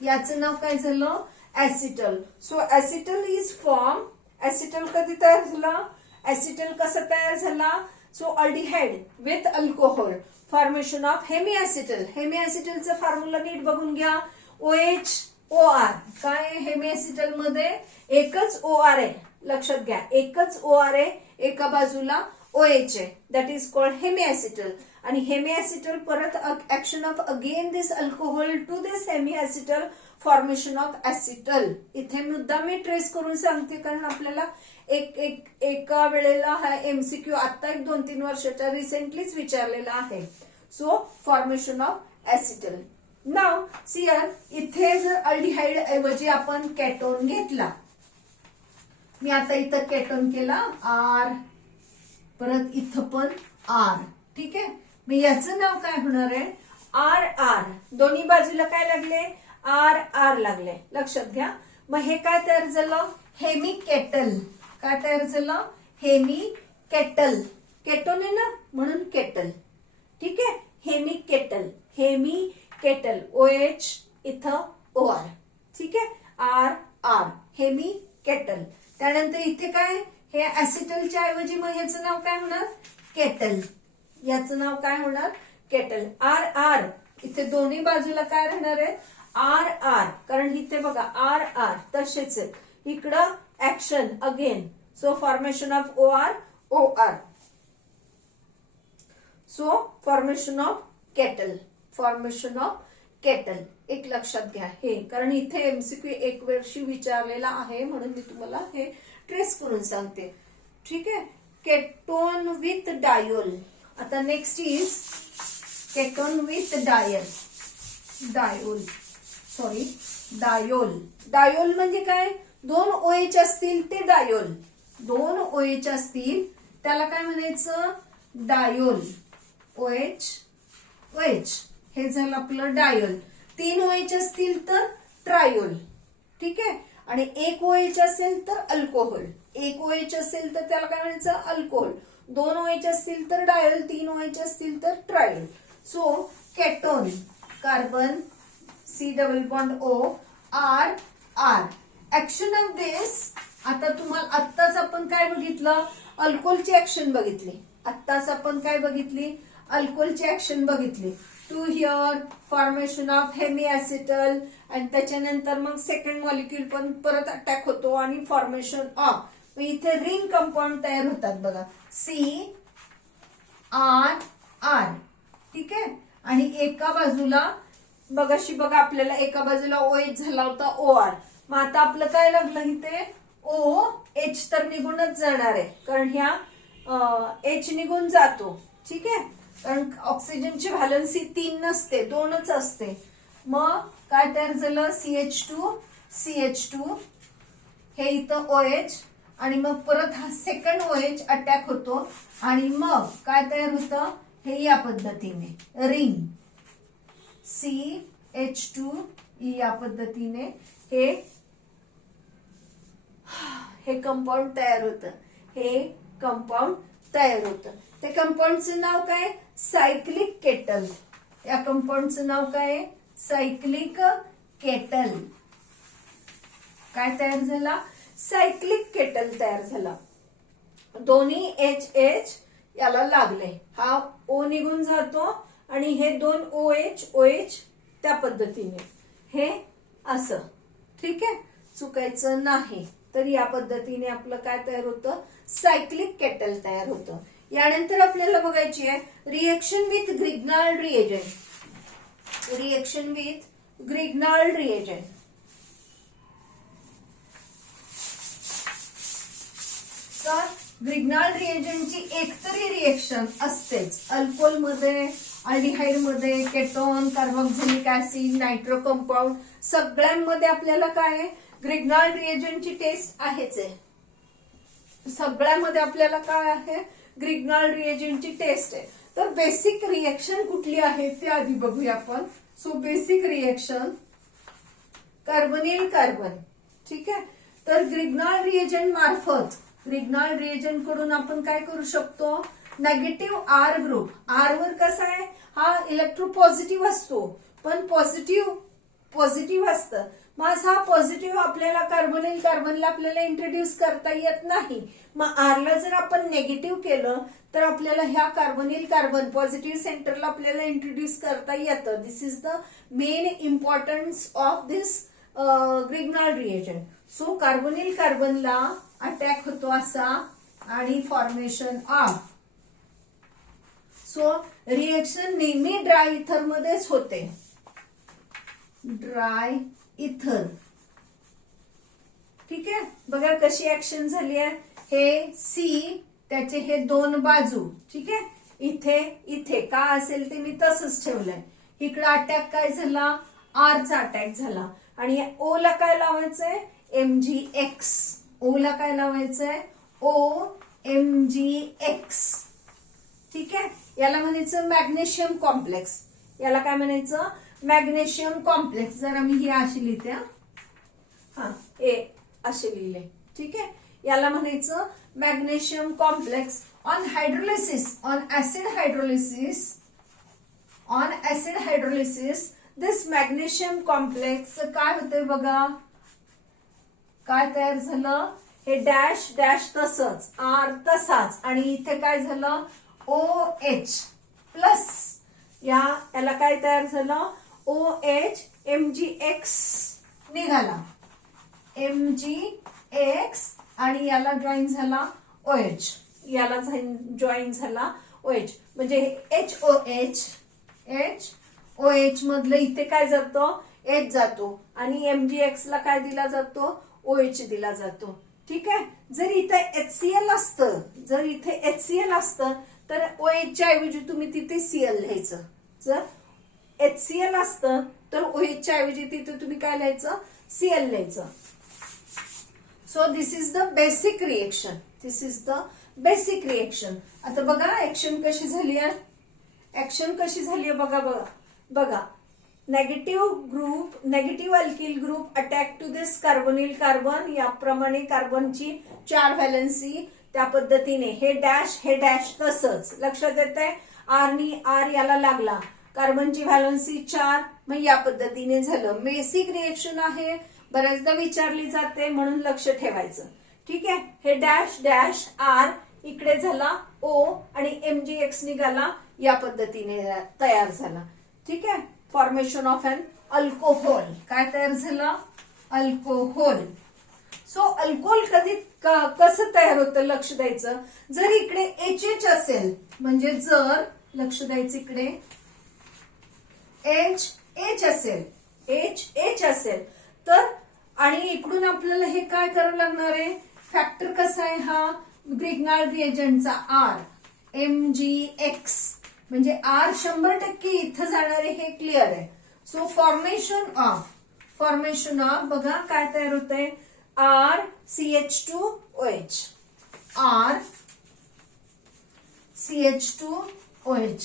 याचं नाव काय झालं, acetal. So acetal is form, acetal कधी तयार झाला, ऍसिटल कसं तयार झाला, so aldehyde with alcohol, formation of hemiacetal. हेमी ऍसिटलचं फॉर्म्युला नीट बघून घ्या, OH OR. काय हेमी ऍसिटल मध्ये एकच OR आहे, लक्षात घ्या, एकच OR आहे, एका बाजूला OH आहे, दॅट इज कॉल्ड हेमिएसिटल. आणि हेमिएसिटल परत action of again this alcohol to this hemiacetal, formation of acetal. इथे मुद्दा मी ट्रेस करून सांगते कारण आपल्याला एका वेळेला हा MCQ आता 1-2-3 वर्षाच्या रिसेंटलीच विचारलेला आहे. So formation of acetal. नाव सियर इथे जर अल्डिहाइड ऐवजी आपण केटोन घेतला, मी आता इथं केटोन केला R, परत इथं पण R. ठीक आहे, मग याचं नाव काय होणार आहे? RR. दोन्ही बाजूला काय लागले? RR लागले. लक्षात घ्या. मग हे काय तयार झालं? हेमिकेटल. काय तयार झालं? हेमिकेटल. केटोन आहे ना म्हणून केटल. ठीक आहे, हेमिकेटल. हेमिकेटल OH इथं OR. ठीक आहे, RR हेमिकेटल. त्यानंतर इथे काय? हे ऍसिटलच्या ऐवजी मग ह्याचं नाव काय होणार? केटल. याचं नाव काय होणार? केटल. RR इथे दोन्ही बाजूला काय राहणार आहे? RR. कारण इथे बघा RR तसेच आहे, इकडं action again. So formation of OR. So formation of kettle. Formation of kettle. एक लक्षात घ्या हे, कारण इथे MCQ 1 वर्षी विचारलेला आहे म्हणून मी तुम्हाला हे ट्रेस करून सांगते. ठीक आहे, केटोन विथ डायोल. आता next is ketone with diol. Diol म्हणजे काय? 2 OH असतील ते डायोल. 2 OH असतील त्याला काय म्हणायचं? डायोल. OH हे झालं आपलं डायोल. 3 OH असतील तर ट्रायोल. ठीक आहे, आणि 1 OH असेल तर अल्कोहोल. 1 OH असेल तर त्याला काय म्हणायचं? अल्कोहोल. 2 OH असतील तर डायोल, 3 OH असतील तर triol. So ketone, carbon C double bond O, R. Action of this. आता तुम्हाला आत्ताच आपण काय बघितलं? अल्कोहोलची ऍक्शन बघितली. आत्ताच आपण काय बघितली? अल्कोहोलची ऍक्शन बघितली. टू हिअर फॉर्मेशन ऑफ हेमिएसिटल, आणि त्याच्यानंतर मग सेकंड मॉलिक्यूल पण परत अटॅक होतो आणि फॉर्मेशन ऑफ. इथे रिंग कंपाऊंड तयार होतात बघा, CR. ठीक आहे, आणि एका बाजूला बघा आपल्याला एका बाजूला OH झाला होता OR. मग आता आपलं काय लागलं इथे? OH तर निघूनच जाणार आहे कारण ह्या H निघून जातो. ठीक आहे, कारण ऑक्सिजनची व्हॅलन्सी 3 नसते, 2च असते. मग काय तयार झालं? CH2 हे इथं OH, आणि मग परत हा सेकंड OH अटॅक होतो आणि मग काय तयार होतं? हे या पद्धतीने रिंग CH2 या पद्धतीने हे कंपाऊंड तयार होतं. त्या कंपाऊंडचं नाव काय? Cyclic kettle. या कंपाऊंडचं नाव काय? Cyclic kettle. काय तयार झाला? सायक्लिक केटल तयार झाला. दोन्ही HH याला लागले, हा O निघून जातो आणि हे 2 OH त्या पद्धतीने हे असं. ठीक आहे, चुकायचं नाही. तर या पद्धतीने आपलं काय तयार होतं? सायक्लिक केटल तयार होतं. यानंतर आपल्याला बघायची आहे रिएक्शन विथ ग्रिग्नाल्ड रिएजंट. तर ग्रिग्नाल्ड रिएजंटची एकतरी रिएक्शन असतेच. अल्कोहोल मध्ये, अल्डिहाइड मध्ये, ketone, carboxylic acid, nitro compound सगळ्यांमध्ये आपल्याला काय आहे? ग्रिग्नाल्ड रिएजंटची टेस्ट आहेच आहे. सगळ्यामध्ये आपल्याला काय आहे? ग्रिग्नाल्ड रिएजंटची टेस्ट आहे. तर बेसिक रिएक्शन कुठली आहे ते आधी बघूया आपण. So basic reaction carbonyl carbon. ठीक आहे, तर ग्रिग्नाल्ड रिएजंट कडून आपण काय करू शकतो? Negative R group. R वर कसा आहे? हा इलेक्ट्रोपॉझिटिव्ह असतो, पण पॉझिटिव्ह असतं. मग असा पॉझिटिव्ह आपल्याला कार्बोनिल कार्बनला आपल्याला इंट्रोड्यूस करता येत नाही. मग आरला जर आपण नेगेटिव्ह केलं तर आपल्याला ह्या कार्बोनिल कार्बन पॉझिटिव्ह सेंटरला आपल्याला इंट्रोड्यूस करता येतं. This is the main importance of this Grignard reagent. So carbonyl कार्बनला अटॅक होतो असा आणि फॉर्मेशन ऑफ सो रिएक्शन नेहमी ड्राय इथर मध्येच होते. ड्राय इथर. ठीक आहे, बघा कशी ऍक्शन झाली आहे. हे सी, त्याचे हे दोन बाजू. ठीक आहे, इथे इथे का असेल ते मी तसंच ठेवलंय. इकडे अटॅक काय झाला, आरचा अटॅक झाला. आणि ओ ला काय लावायचंय, MgX. ओ ला काय लावायचंय, OMgX. ठीक आहे, याला म्हणायचं मॅग्नेशियम कॉम्प्लेक्स. याला काय म्हणायचं, मॅग्नेशियम कॉम्प्लेक्स. जरा मी ही अशी लिहिते. हा, ए असे लिहिले. ठीक आहे, याला म्हणायचं magnesium complex. On hydrolysis, on acid hydrolysis this magnesium complex काय होते बघा, काय तयार झालं, हे डॅश डॅश तसंच, आर तसाच, आणि इथे काय झालं, OH प्लस. याला काय तयार झालं, OH MgX निघाला. MgX आणि याला जॉईन झाला OH. याला जॉईन झाला OH. म्हणजे HOH मधलं इथे काय जातं, H जातो. आणि MgX ला काय दिला जातो, OH दिला जातो. ठीक आहे, जर इथे HCl असतं, जर इथे HCl असतं तर OH च्या ऐवजी तुम्ही तिथे Cl लिहायचं. जर HCl असतं तर OH च्या ऐवजी तिथे तुम्ही काय लिहायचं, Cl लिहायचं. So this is the basic reaction. This is the basic reaction. आता बघा ऍक्शन कशी झाली आहे. ऍक्शन कशी झाली आहे बघा बघा बघा. Negative alkyl group attack to this carbonyl carbon. याप्रमाणे कार्बनची 4 व्हॅलेन्सी. त्या पद्धतीने हे डॅश तसंच लक्षात येतंय. आरनी आर याला लागला, कार्बनची व्हॅलेन्सी 4. मग या पद्धतीने झालं. बेसिक रिएक्शन आहे, बऱ्याचदा विचारली जाते म्हणून लक्ष ठेवायचं. ठीक आहे, हे डॅश डॅश आर इकडे झाला O आणि MgX निघाला. या पद्धतीने तयार झाला. ठीक आहे, फॉर्मेशन ऑफ एन अल्कोहोल. काय तयार झालं, अल्कोहोल. सो अल्कोहोल कधी कसं तयार होतं लक्ष द्यायचं. जर इकडे HH असेल, म्हणजे जर लक्ष द्यायचं इकडे H असेल तर, आणि इकडून आपल्याला हे काय करावं लागणार आहे, फॅक्टर कसा आहे हा ग्रिग्नार्ड रिएजंटचा R MgX. म्हणजे R 100% इथं जाणार आहे हे क्लिअर आहे. सो फॉर्मेशन ऑफ बघा काय तयार होतंय, RCH2OH. RCH2OH.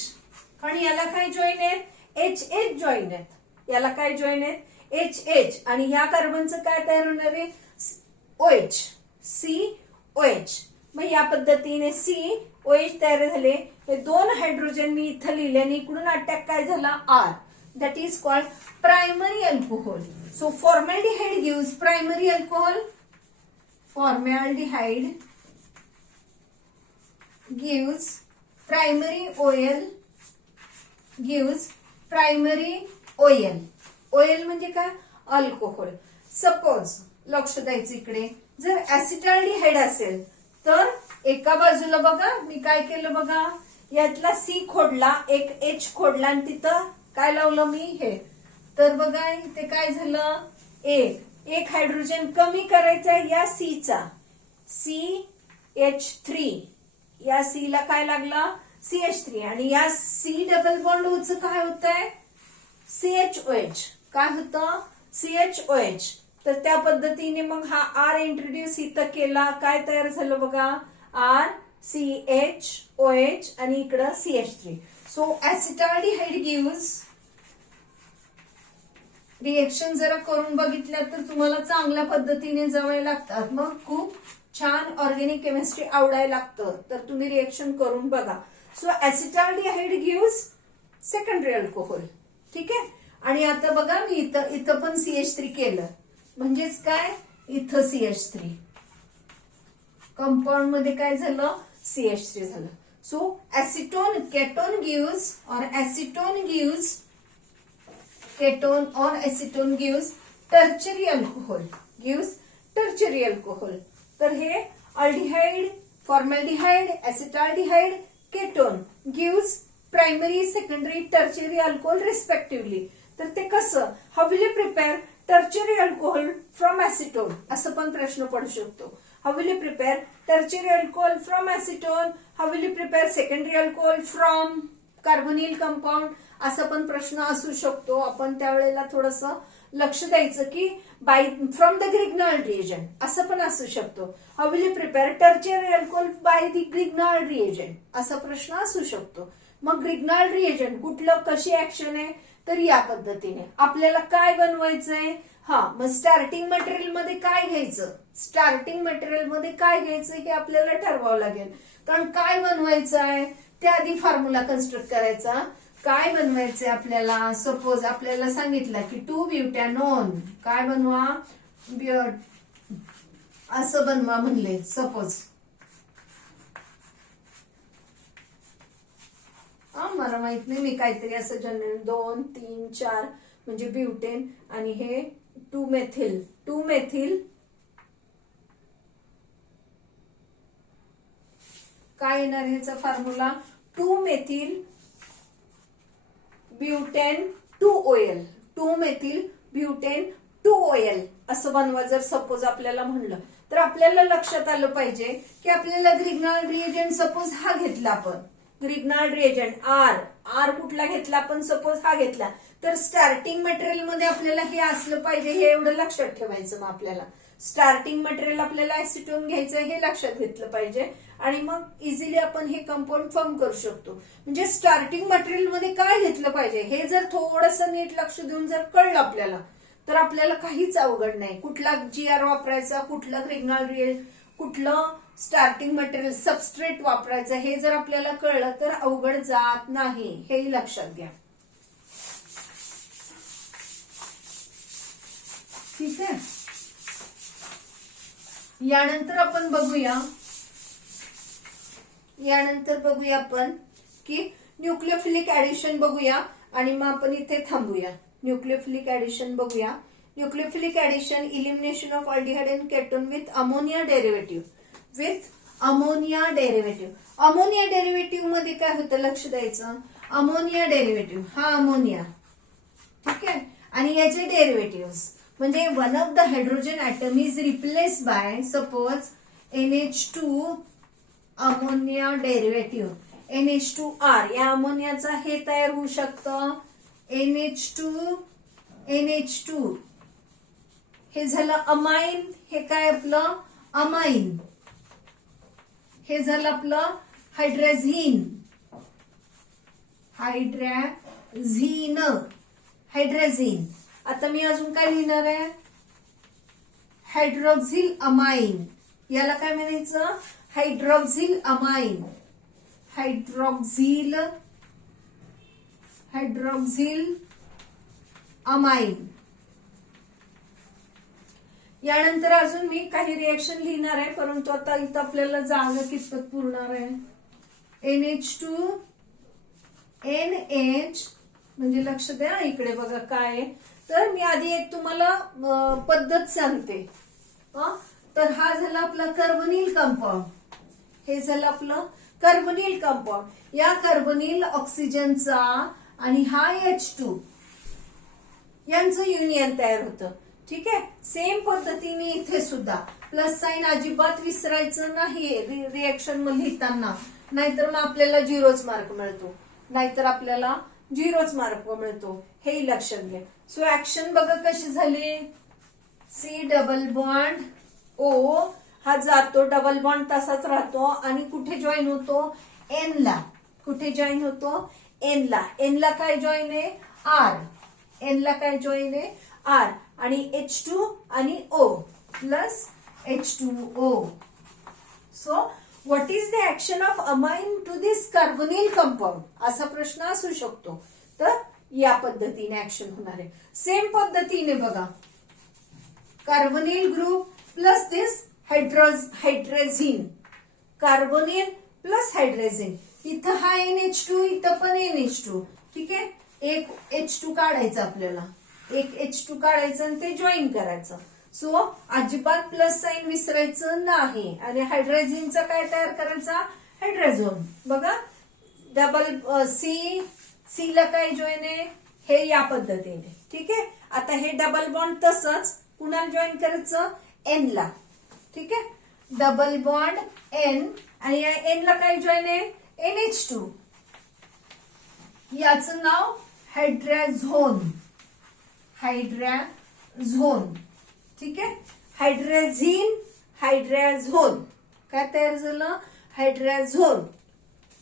आणि याला काय जॉईन आहेत, HH जॉईन आहेत. याला काय जॉईन आहेत, HH. आणि या कार्बनचं काय तयार होणार आहे, OH, COH. मग या पद्धतीने COH तयार झाले. हे 2 हायड्रोजन मी इथं लिहिले आणि इकडून अटॅक काय झाला, R. That is called primary alcohol. So formaldehyde gives primary alcohol. Formaldehyde gives primary OL. OL म्हणजे काय, अल्कोहोल. सपोज लक्ष द्यायचं इकडे, जर ऍसिटाल्डिहाइड असेल तर एका बाजूला बघा मी काय केलं बघा, यातला C खोडला, एक H खोडला आणि तिथं काय लावलं मी हे. तर बघा इथे काय झालं, एक हायड्रोजन कमी करायचा या Cचा, CH3. या C ला काय लागला, CH3. आणि या C डबल बॉन्ड ओचं काय होतंय, CHOH. काय होतं, CHOH. तर त्या पद्धतीने मग हा R इंट्रोड्यूस इथं केला. काय तयार झालं बघा, RCHOH आणि इकडं CH3. So acetaldehyde gives. Reaction जरा करून बघितलं तर तुम्हाला चांगल्या पद्धतीने जवळ लागतात. मग खूप छान ऑर्गॅनिक केमिस्ट्री आवडायला लागतं. तर तुम्ही रिएक्शन करून बघा. So acetaldehyde gives secondary alcohol. ठीक आहे, आणि आता बघा मी इथं पण CH3 केलं. म्हणजेच काय, इथं CH3 कंपाऊंड मध्ये काय झालं, CH3 झालं. So ketone gives tertiary alcohol. तर हे aldehyde, formaldehyde, acetaldehyde, ketone gives primary, secondary, tertiary alcohol respectively. तर ते कसं, how will you prepare tertiary alcohol from acetone, असं पण प्रश्न पडू शकतो. How will you prepare tertiary alcohol from acetone, how will you prepare secondary alcohol from carbonyl compound, असा पण प्रश्न असू शकतो. आपण त्यावेळेला थोडंसं लक्ष द्यायचं की by from the Grignard reagent असं पण असू शकतो. How will you prepare tertiary alcohol by the Grignard reagent, असा प्रश्न असू शकतो. मग ग्रिग्नाल्ड रिएजंट कुठलं, कशी ऍक्शन आहे, तर या पद्धतीने आपल्याला काय बनवायचंय. मग स्टार्टिंग मटेरियल मध्ये काय घ्यायचं, स्टार्टिंग मटेरियल मध्ये काय घ्यायचं हे आपल्याला ठरवावं लागेल. कारण काय बनवायचं आहे त्याआधी फॉर्म्युला कन्स्ट्रक्ट करायचा. काय बनवायचंय आपल्याला, सपोज आपल्याला सांगितलं की 2 ब्युटॅनॉन काय बनवा, असं बनवा म्हणले सपोज. मला माहित नाही, मी काहीतरी असं जनरल 2, 3, 4 म्हणजे ब्युटेन आणि हे 2 मेथिल काय येणार ह्याचा formula, 2 methyl butane 2 OL, 2 methyl butane 2 OL असं बनवा. जर सपोज आपल्याला म्हणलं तर आपल्याला लक्षात आलं पाहिजे की आपल्याला ग्रिग्नाल्ड रिएजंट सपोज हा घेतला, आपण ग्रिग्नाल्ड रिएजंट आर कुठला घेतला आपण, सपोज हा घेतला, तर स्टार्टिंग मटेरियल मध्ये आपल्याला हे असलं पाहिजे, हे एवढं लक्षात ठेवायचं. मग आपल्याला स्टार्टिंग मटेरियल आपल्याला ऍसिटोन घ्यायचं हे लक्षात घेतलं पाहिजे आणि मग इझिली आपण हे कंपाऊंड फॉर्म करू शकतो. म्हणजे स्टार्टिंग मटेरियल मध्ये काय घेतलं पाहिजे हे जर थोडंसं नीट लक्ष देऊन जर कळलं आपल्याला, तर आपल्याला काहीच अवघड नाही. कुठला GR वापरायचा, कुठला ग्रिग्नाल्ड, कुठलं स्टार्टिंग मटेरियल सबस्ट्रेट वापरायचं, हे जर आपल्याला कळलं तर अवघड जात नाही, हे लक्षात घ्या. ठीक आहे. यानंतर आपण बघूया आपण की न्यूक्लियोफिलिक ऍडिशन बघूया आणि मग आपण इथे थांबूया. न्यूक्लियोफिलिक ऍडिशन बघूया. Nucleophilic addition, elimination of aldehyde and ketone with ammonia derivative. Ammonia derivative मध्ये काय होतं लक्ष द्यायचं. अमोनिया डेरिव्हेटिव्ह, हा अमोनिया, ठीक आहे, आणि याचे डेरिव्हेटिव्ह म्हणजे one of the hydrogen atom is replace by suppose NH2 ammonia derivative NH2R. या अमोनियाचा हे तयार होऊ शकतं NH2 हे झालं अमाइन, हे काय आपलं अमाइन, हे झालं आपलं हायड्रेझिन. आता मी अजून काय लिहिणार आहे, हायड्रॉक्झिल अमाइन. याला काय म्हणायचं, हायड्रॉक्झिल अमाइन. हायड्रॉक्झिल अमाइन. यानंतर अजून मी काही रिएक्शन लिहिणार आहे, परंतु आता इथं आपल्याला जागा कितपत पुरणार आहे. NH2 NH म्हणजे लक्ष द्या इकडे बघा काय आहे. तर मी आधी एक तुम्हाला पद्धत सांगते. तर हा झाला आपला कार्बोनिल कंपाऊंड, हे झालं आपलं कार्बोनिल कंपाऊंड. या कार्बोनिल ऑक्सिजनचा आणि हा H2 यांचं युनियन तयार होतं. ठीक आहे. सेम पद्धतीने इथे सुद्धा प्लस साइन अजिबात विसरायचं नाही रिएक्शन लिहिताना, नाहीतर मग आपल्याला 0च मार्क मिळतो. हे लक्षात घ्या. सो ऍक्शन बघा कशी झाली. C डबल बॉन्ड O हा जातो, डबल बॉन्ड तसाच राहतो आणि कुठे जॉईन होतो, N ला. कुठे जॉईन होतो, N ला. N ला काय जॉईन आहे, R. आणि H2 आणि O plus H2O. So what is the action of amine to this carbonyl compound, असा प्रश्न असू शकतो. तर या पद्धतीने ऍक्शन होणार आहे. सेम पद्धतीने बघा, कार्बोनिल ग्रुप प्लस दिस हायड्रेझिन, कार्बोनिल प्लस हायड्रेझिन. इथं हा NH2, इथं पण NH2. ठीक आहे. एक H2 काढायचं आपल्याला, एक H2 काढायचं आणि ते जॉईन करायचं. सो अजिबात प्लस साइन विसरायचं नाही. आणि हायड्रेझिनचा काय तयार करायचा, हायड्रेझोन. बघा द डबल सी ला काय जॉईन आहे हे या पद्धतीने. ठीक आहे. आता हे डबल बॉन्ड तसंच कुणाला जॉईन करायचं एन ला. ठीक आहे. डबल बॉन्ड एन आणि या एन ला काय जॉईन आहे NH2. याचं नाव हायड्राझोन. हायड्राझोन. ठीक आहे. हायड्राझिन हायड्राझोन काय तयार झालं हायड्राझोन.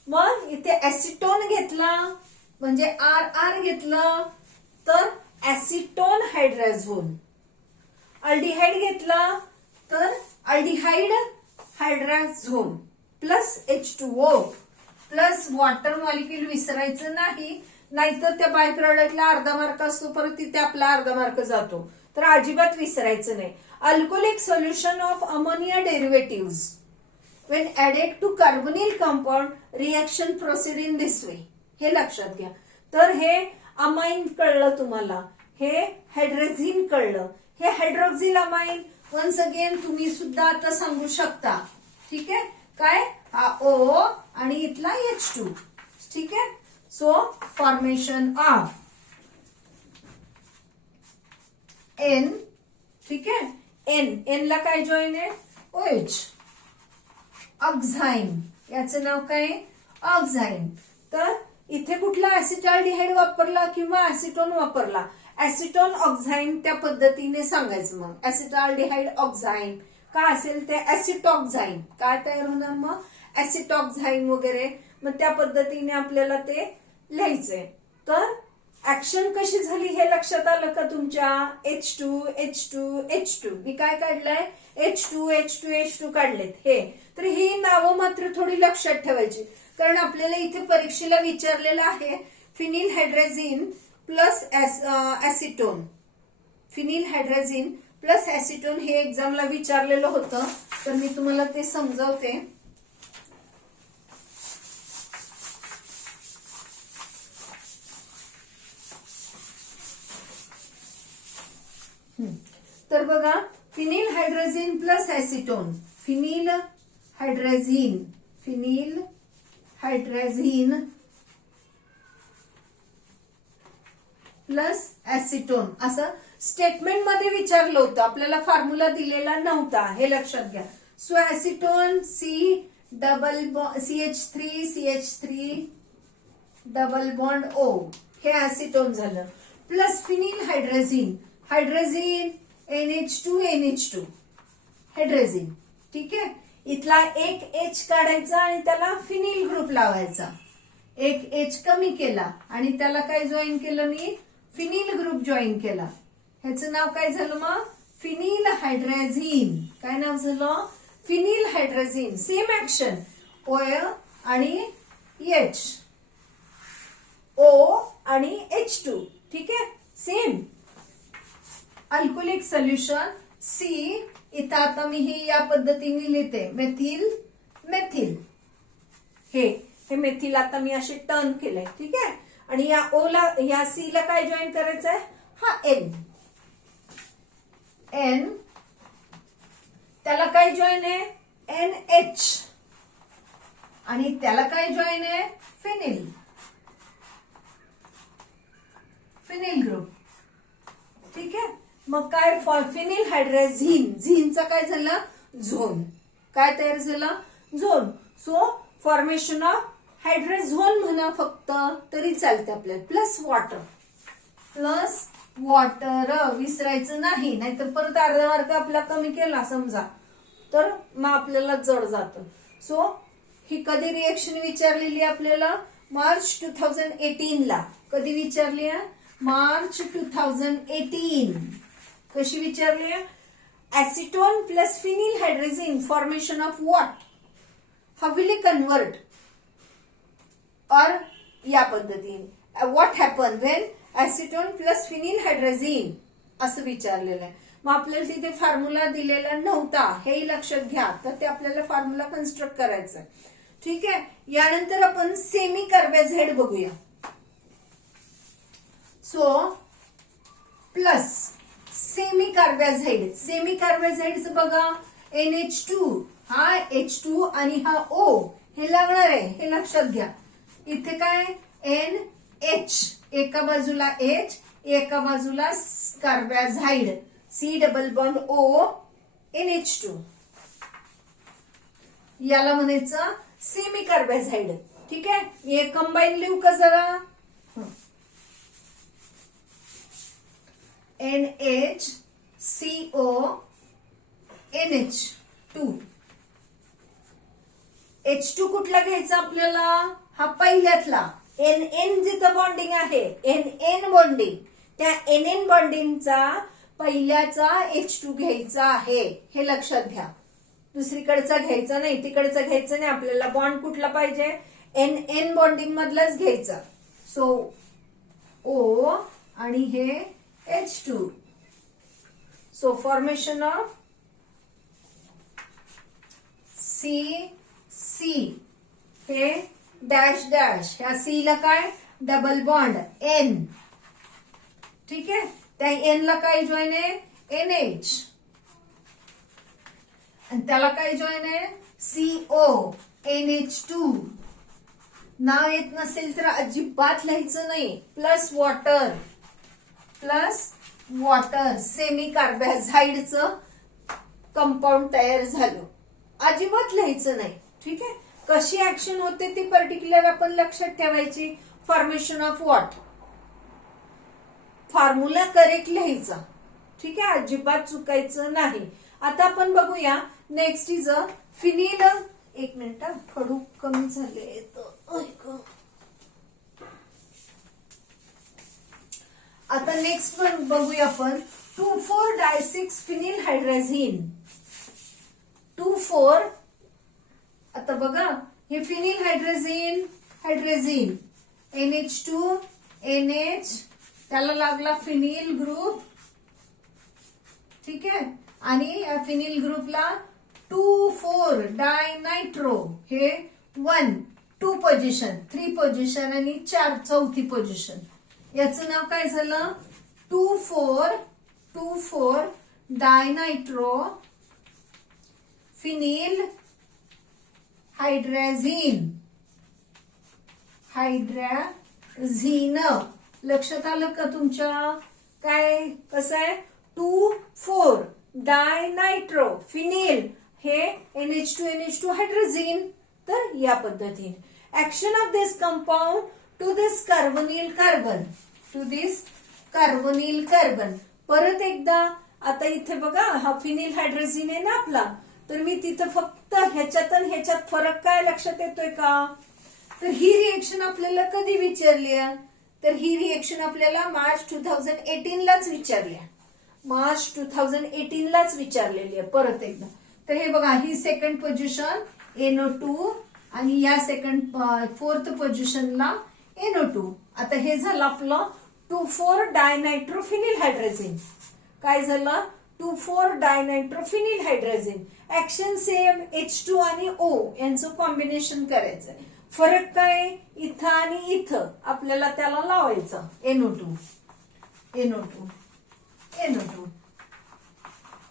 मग इथे ऍसिटोन घेतला म्हणजे RR घेतलं तर ऍसिटोन हायड्राझोन. अल्डिहाइड घेतला तर aldehyde hydrazone plus H2O plus water molecule विसरायचं नाही, नाहीतर त्या बाय प्रॉडक्टला अर्धा मार्क असतो परत तिथे आपला अर्धा मार्क जातो, तर अजिबात विसरायचं नाही. Alcoholic solution of ammonia derivative when added to carbonyl compound reaction proceed in this way. हे लक्षात घ्या. तर हे अमाइन कळलं तुम्हाला, हे हायड्रोझिन कळलं, हे हायड्रॉक्सिल अमाइन. वन्स अगेन तुम्ही सुद्धा आता सांगू शकता. ठीक आहे. काय हा O आणि इथला H2. ठीक आहे. So formation of N. ठीक आहे. एन ला काय जॉईन आहे OH. ऑक्झाईन याचं नाव काय ऑक्झाईन. तर इथे कुठला ऍसिटाल्डिहाइड वापरला किंवा ऍसिटोन वापरला, ऍसिटोन ऑक्झाईन त्या पद्धतीने सांगायचं. मग ऍसिटाल्डिहाइड ऑक्झाईन काय असेल ते ऍसिटॉक्झाईन काय तयार होणार मग ऍसिटॉक्झाईन वगैरे. मग त्या पद्धतीने आपल्याला ते लिहायचंय. तर ऍक्शन कशी झाली हे लक्षात आलं का तुमच्या. H2 H2 H2 मी काय काढलंय H2 H2 H2 काढलेत हे. तर ही नावं मात्र थोडी लक्षात ठेवायची, कारण आपल्याला इथे परीक्षेला विचारलेलं आहे phenyl hydrazine plus acetone. Phenyl hydrazine plus acetone हे एक्झामला विचारलेलं होतं, तर मी तुम्हाला ते समजावते. तर बघा phenyl हायड्रोझिन plus acetone. Phenyl हायड्रोझिन plus ऍसिटोन असं स्टेटमेंट मध्ये विचारलं होतं, आपल्याला फॉर्म्युला दिलेला नव्हता हे लक्षात घ्या. So acetone CH3 double bond O हे ऍसिटोन झालं. Plus phenyl hydrazine NH2 hydrazine. ठीक आहे. इथला एक H काढायचा आणि त्याला फिनिल ग्रुप लावायचा. एक H कमी केला आणि त्याला काय जॉईन केलं मी फिनिल ग्रुप जॉईन केला. ह्याचं नाव काय झालं मग फिनिल हायड्रोझिन. काय नाव झालं फिनिल हायड्रोझिन. सेम ऍक्शन O आणि H, O आणि H2. ठीक आहे. Same alcoholic solution C. इथं आता मी हे या पद्धतीने लिहिते मेथिल. हे मेथिल आता मी असे टर्न केलंय. ठीक आहे. आणि या O ला या C ला काय जॉईन करायचंय हा N. त्याला काय जॉईन आहे NH आणि त्याला काय जॉईन आहे फिनिल ग्रुप. ठीक आहे. मग काय फिनिल हायड्रोझिन झिनचा काय झालं झोन. काय तयार झालं झोन. सो फॉर्मेशन ऑफ हायड्रोझोन म्हणा फक्त तरी चालते आपल्याला. प्लस वॉटर विसरायचं नाही, नाहीतर परत अर्धा मार्क आपला कमी केला समजा तर मग आपल्याला जड जातं. सो ही कधी रिएक्शन विचारलेली आपल्याला मार्च 2018 ला. कधी विचारली मार्च 2018. कशी विचारली acetone plus phenyl hydrazine formation of what. How will it convert और या पद्धतीने what happen when acetone plus phenyl hydrazine असं विचारलेलं आहे. मग आपल्याला तिथे फॉर्म्युला दिलेला नव्हता हेही लक्षात घ्या, तर ते आपल्याला फॉर्म्युला कन्स्ट्रक्ट करायचा. ठीक आहे. यानंतर आपण सेमी कार्बोहायड्रेट बघूया. सो प्लस सेमी कार्बोहायड्रेट बघा NH2 हा H2 आणि हा O हे लागणार आहे हे लक्षात घ्या. इथे काय NH, एका बाजूला H, एका बाजूला कार्बॅझाइड, C double bond O NH2, याला म्हणायचं सेमी कार्बॅझाइड. ठीक आहे, हे कंबाईन लिहू का जरा. NHCO NH2. H2 कुठला घ्यायचा आपल्याला, हा पहिल्यातला NN जिथं बॉन्डिंग आहे, NN बॉन्डिंग, त्या NN बॉन्डिंगचा पहिल्याचा H2 घ्यायचा आहे, हे लक्षात घ्या. दुसरीकडचा घ्यायचा नाही, तिकडचा घ्यायचा नाही, आपल्याला बॉन्ड कुठला पाहिजे, NN बॉन्डिंग मधलाच घ्यायचा. सो O आणि हे H2. So formation of C हे डॅश डॅश, ह्या C ला काय डबल बॉन्ड N. ठीक आहे, त्या N ला काय जॉईन आहे NH, आणि त्याला काय जॉईन आहे CO NH2. नाव येत नसेल तर अजिबात लिहायचं नाही. प्लस वॉटर सेमी कार्बॅझाइडचं कंपाऊंड तयार झालं, अजिबात लिहायचं नाही. ठीक आहे, कशी ऍक्शन होते ती पर्टिक्युलर आपण लक्षात ठेवायची. Formation of what, formula correct लिहायचा. ठीक आहे, अजिबात चुकायचं नाही. आता आपण बघूया नेक्स्ट इज अ फिनिल. एक मिनिट, खडू कमी झाले. आता नेक्स्ट बघूया आपण 2,4-6 फिनिल हायड्रेझिन. 2,4. आता बघा, हे फिनिल हायड्रेझिन NH2 NH, त्याला लागला फिनिल ग्रुप. ठीक आहे, आणि या फिनिल ग्रुपला 2,4 डायनायट्रो, हे 1 2 पोझिशन, 3 पोझिशन आणि 4 चौथी पोझिशन. याचं नाव काय झालं 2,4 डायनायट्रो फिनिल हायड्रेझिन. लक्षात आलं का तुमच्या, काय कसं आहे 2,4 डायनायट्रो फिनिल, हे NH2 हायड्रोझिन. तर या पद्धतीने action of this compound to this carbonyl carbon. परत एकदा, आता इथे बघा हा फिनिल हायड्रोझिन आहे ना आपला, तर मी तिथं फक्त ह्याच्यात आणि ह्याच्यात फरक काय लक्षात येतोय का, तर ही रिएक्शन आपल्याला कधी विचारली, तर ही रिएक्शन आपल्याला मार्च 2018 लाच विचारलेली आहे. परत एकदा, तर हे बघा, ही सेकंड पोझिशन NO2 आणि या फोर्थ पोझिशनला NO2. आता हे झालं आपलं 2,4 डायनायट्रोफिनिल हायड्रोझिन. काय झालं 2,4 डायनायट्रोफिनिल हायड्रोझिन. ऍक्शन सेम, H2 आणि O यांचं कॉम्बिनेशन करायचंय. फरक काय, इथं आणि इथं आपल्याला त्याला लावायचं NO2.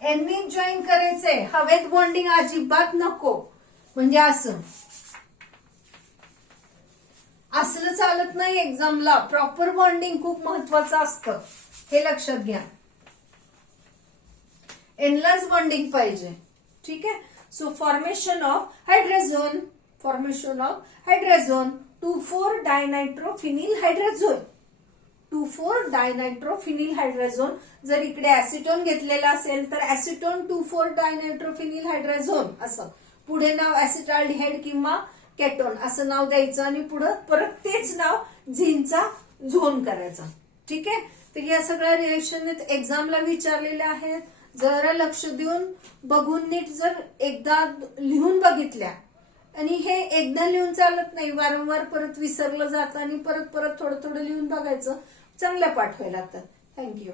यांनी जॉईन करायचंय, हवेत बॉन्डिंग अजिबात नको. म्हणजे असलं चालत नाही एक्झामला. प्रॉपर बॉन्डिंग खूप महत्वाचं असतं, हे लक्षात घ्या. एनलाच बॉन्डिंग पाहिजे. ठीक आहे, सो फॉर्मेशन ऑफ हायड्रोझोन 2,4 डायनायट्रोफिनिल हायड्रोझोन. जर इकडे ऍसिटोन घेतलेला असेल तर ऍसिटोन 2,4 डायनायट्रोफिनिल हायड्रोझोन असं. पुढे नाव ऍसिटाल्डिहाइड किंवा केटोन असं नाव द्यायचं आणि पुढे परत तेच नाव झिनचा झोन करायचा. ठीक आहे, तर या सगळ्या रिएक्शन एक्झामला विचारलेल्या आहेत. जरा लक्ष देऊन बघून नीट जर एकदा लिहून बघितल्या, आणि हे एकदा लिहून चालत नाही, वारंवार परत विसरलं जातं आणि परत थोडं लिहून बघायचं. चांगल्या पाठ व्हायला लागतात. थँक्यू.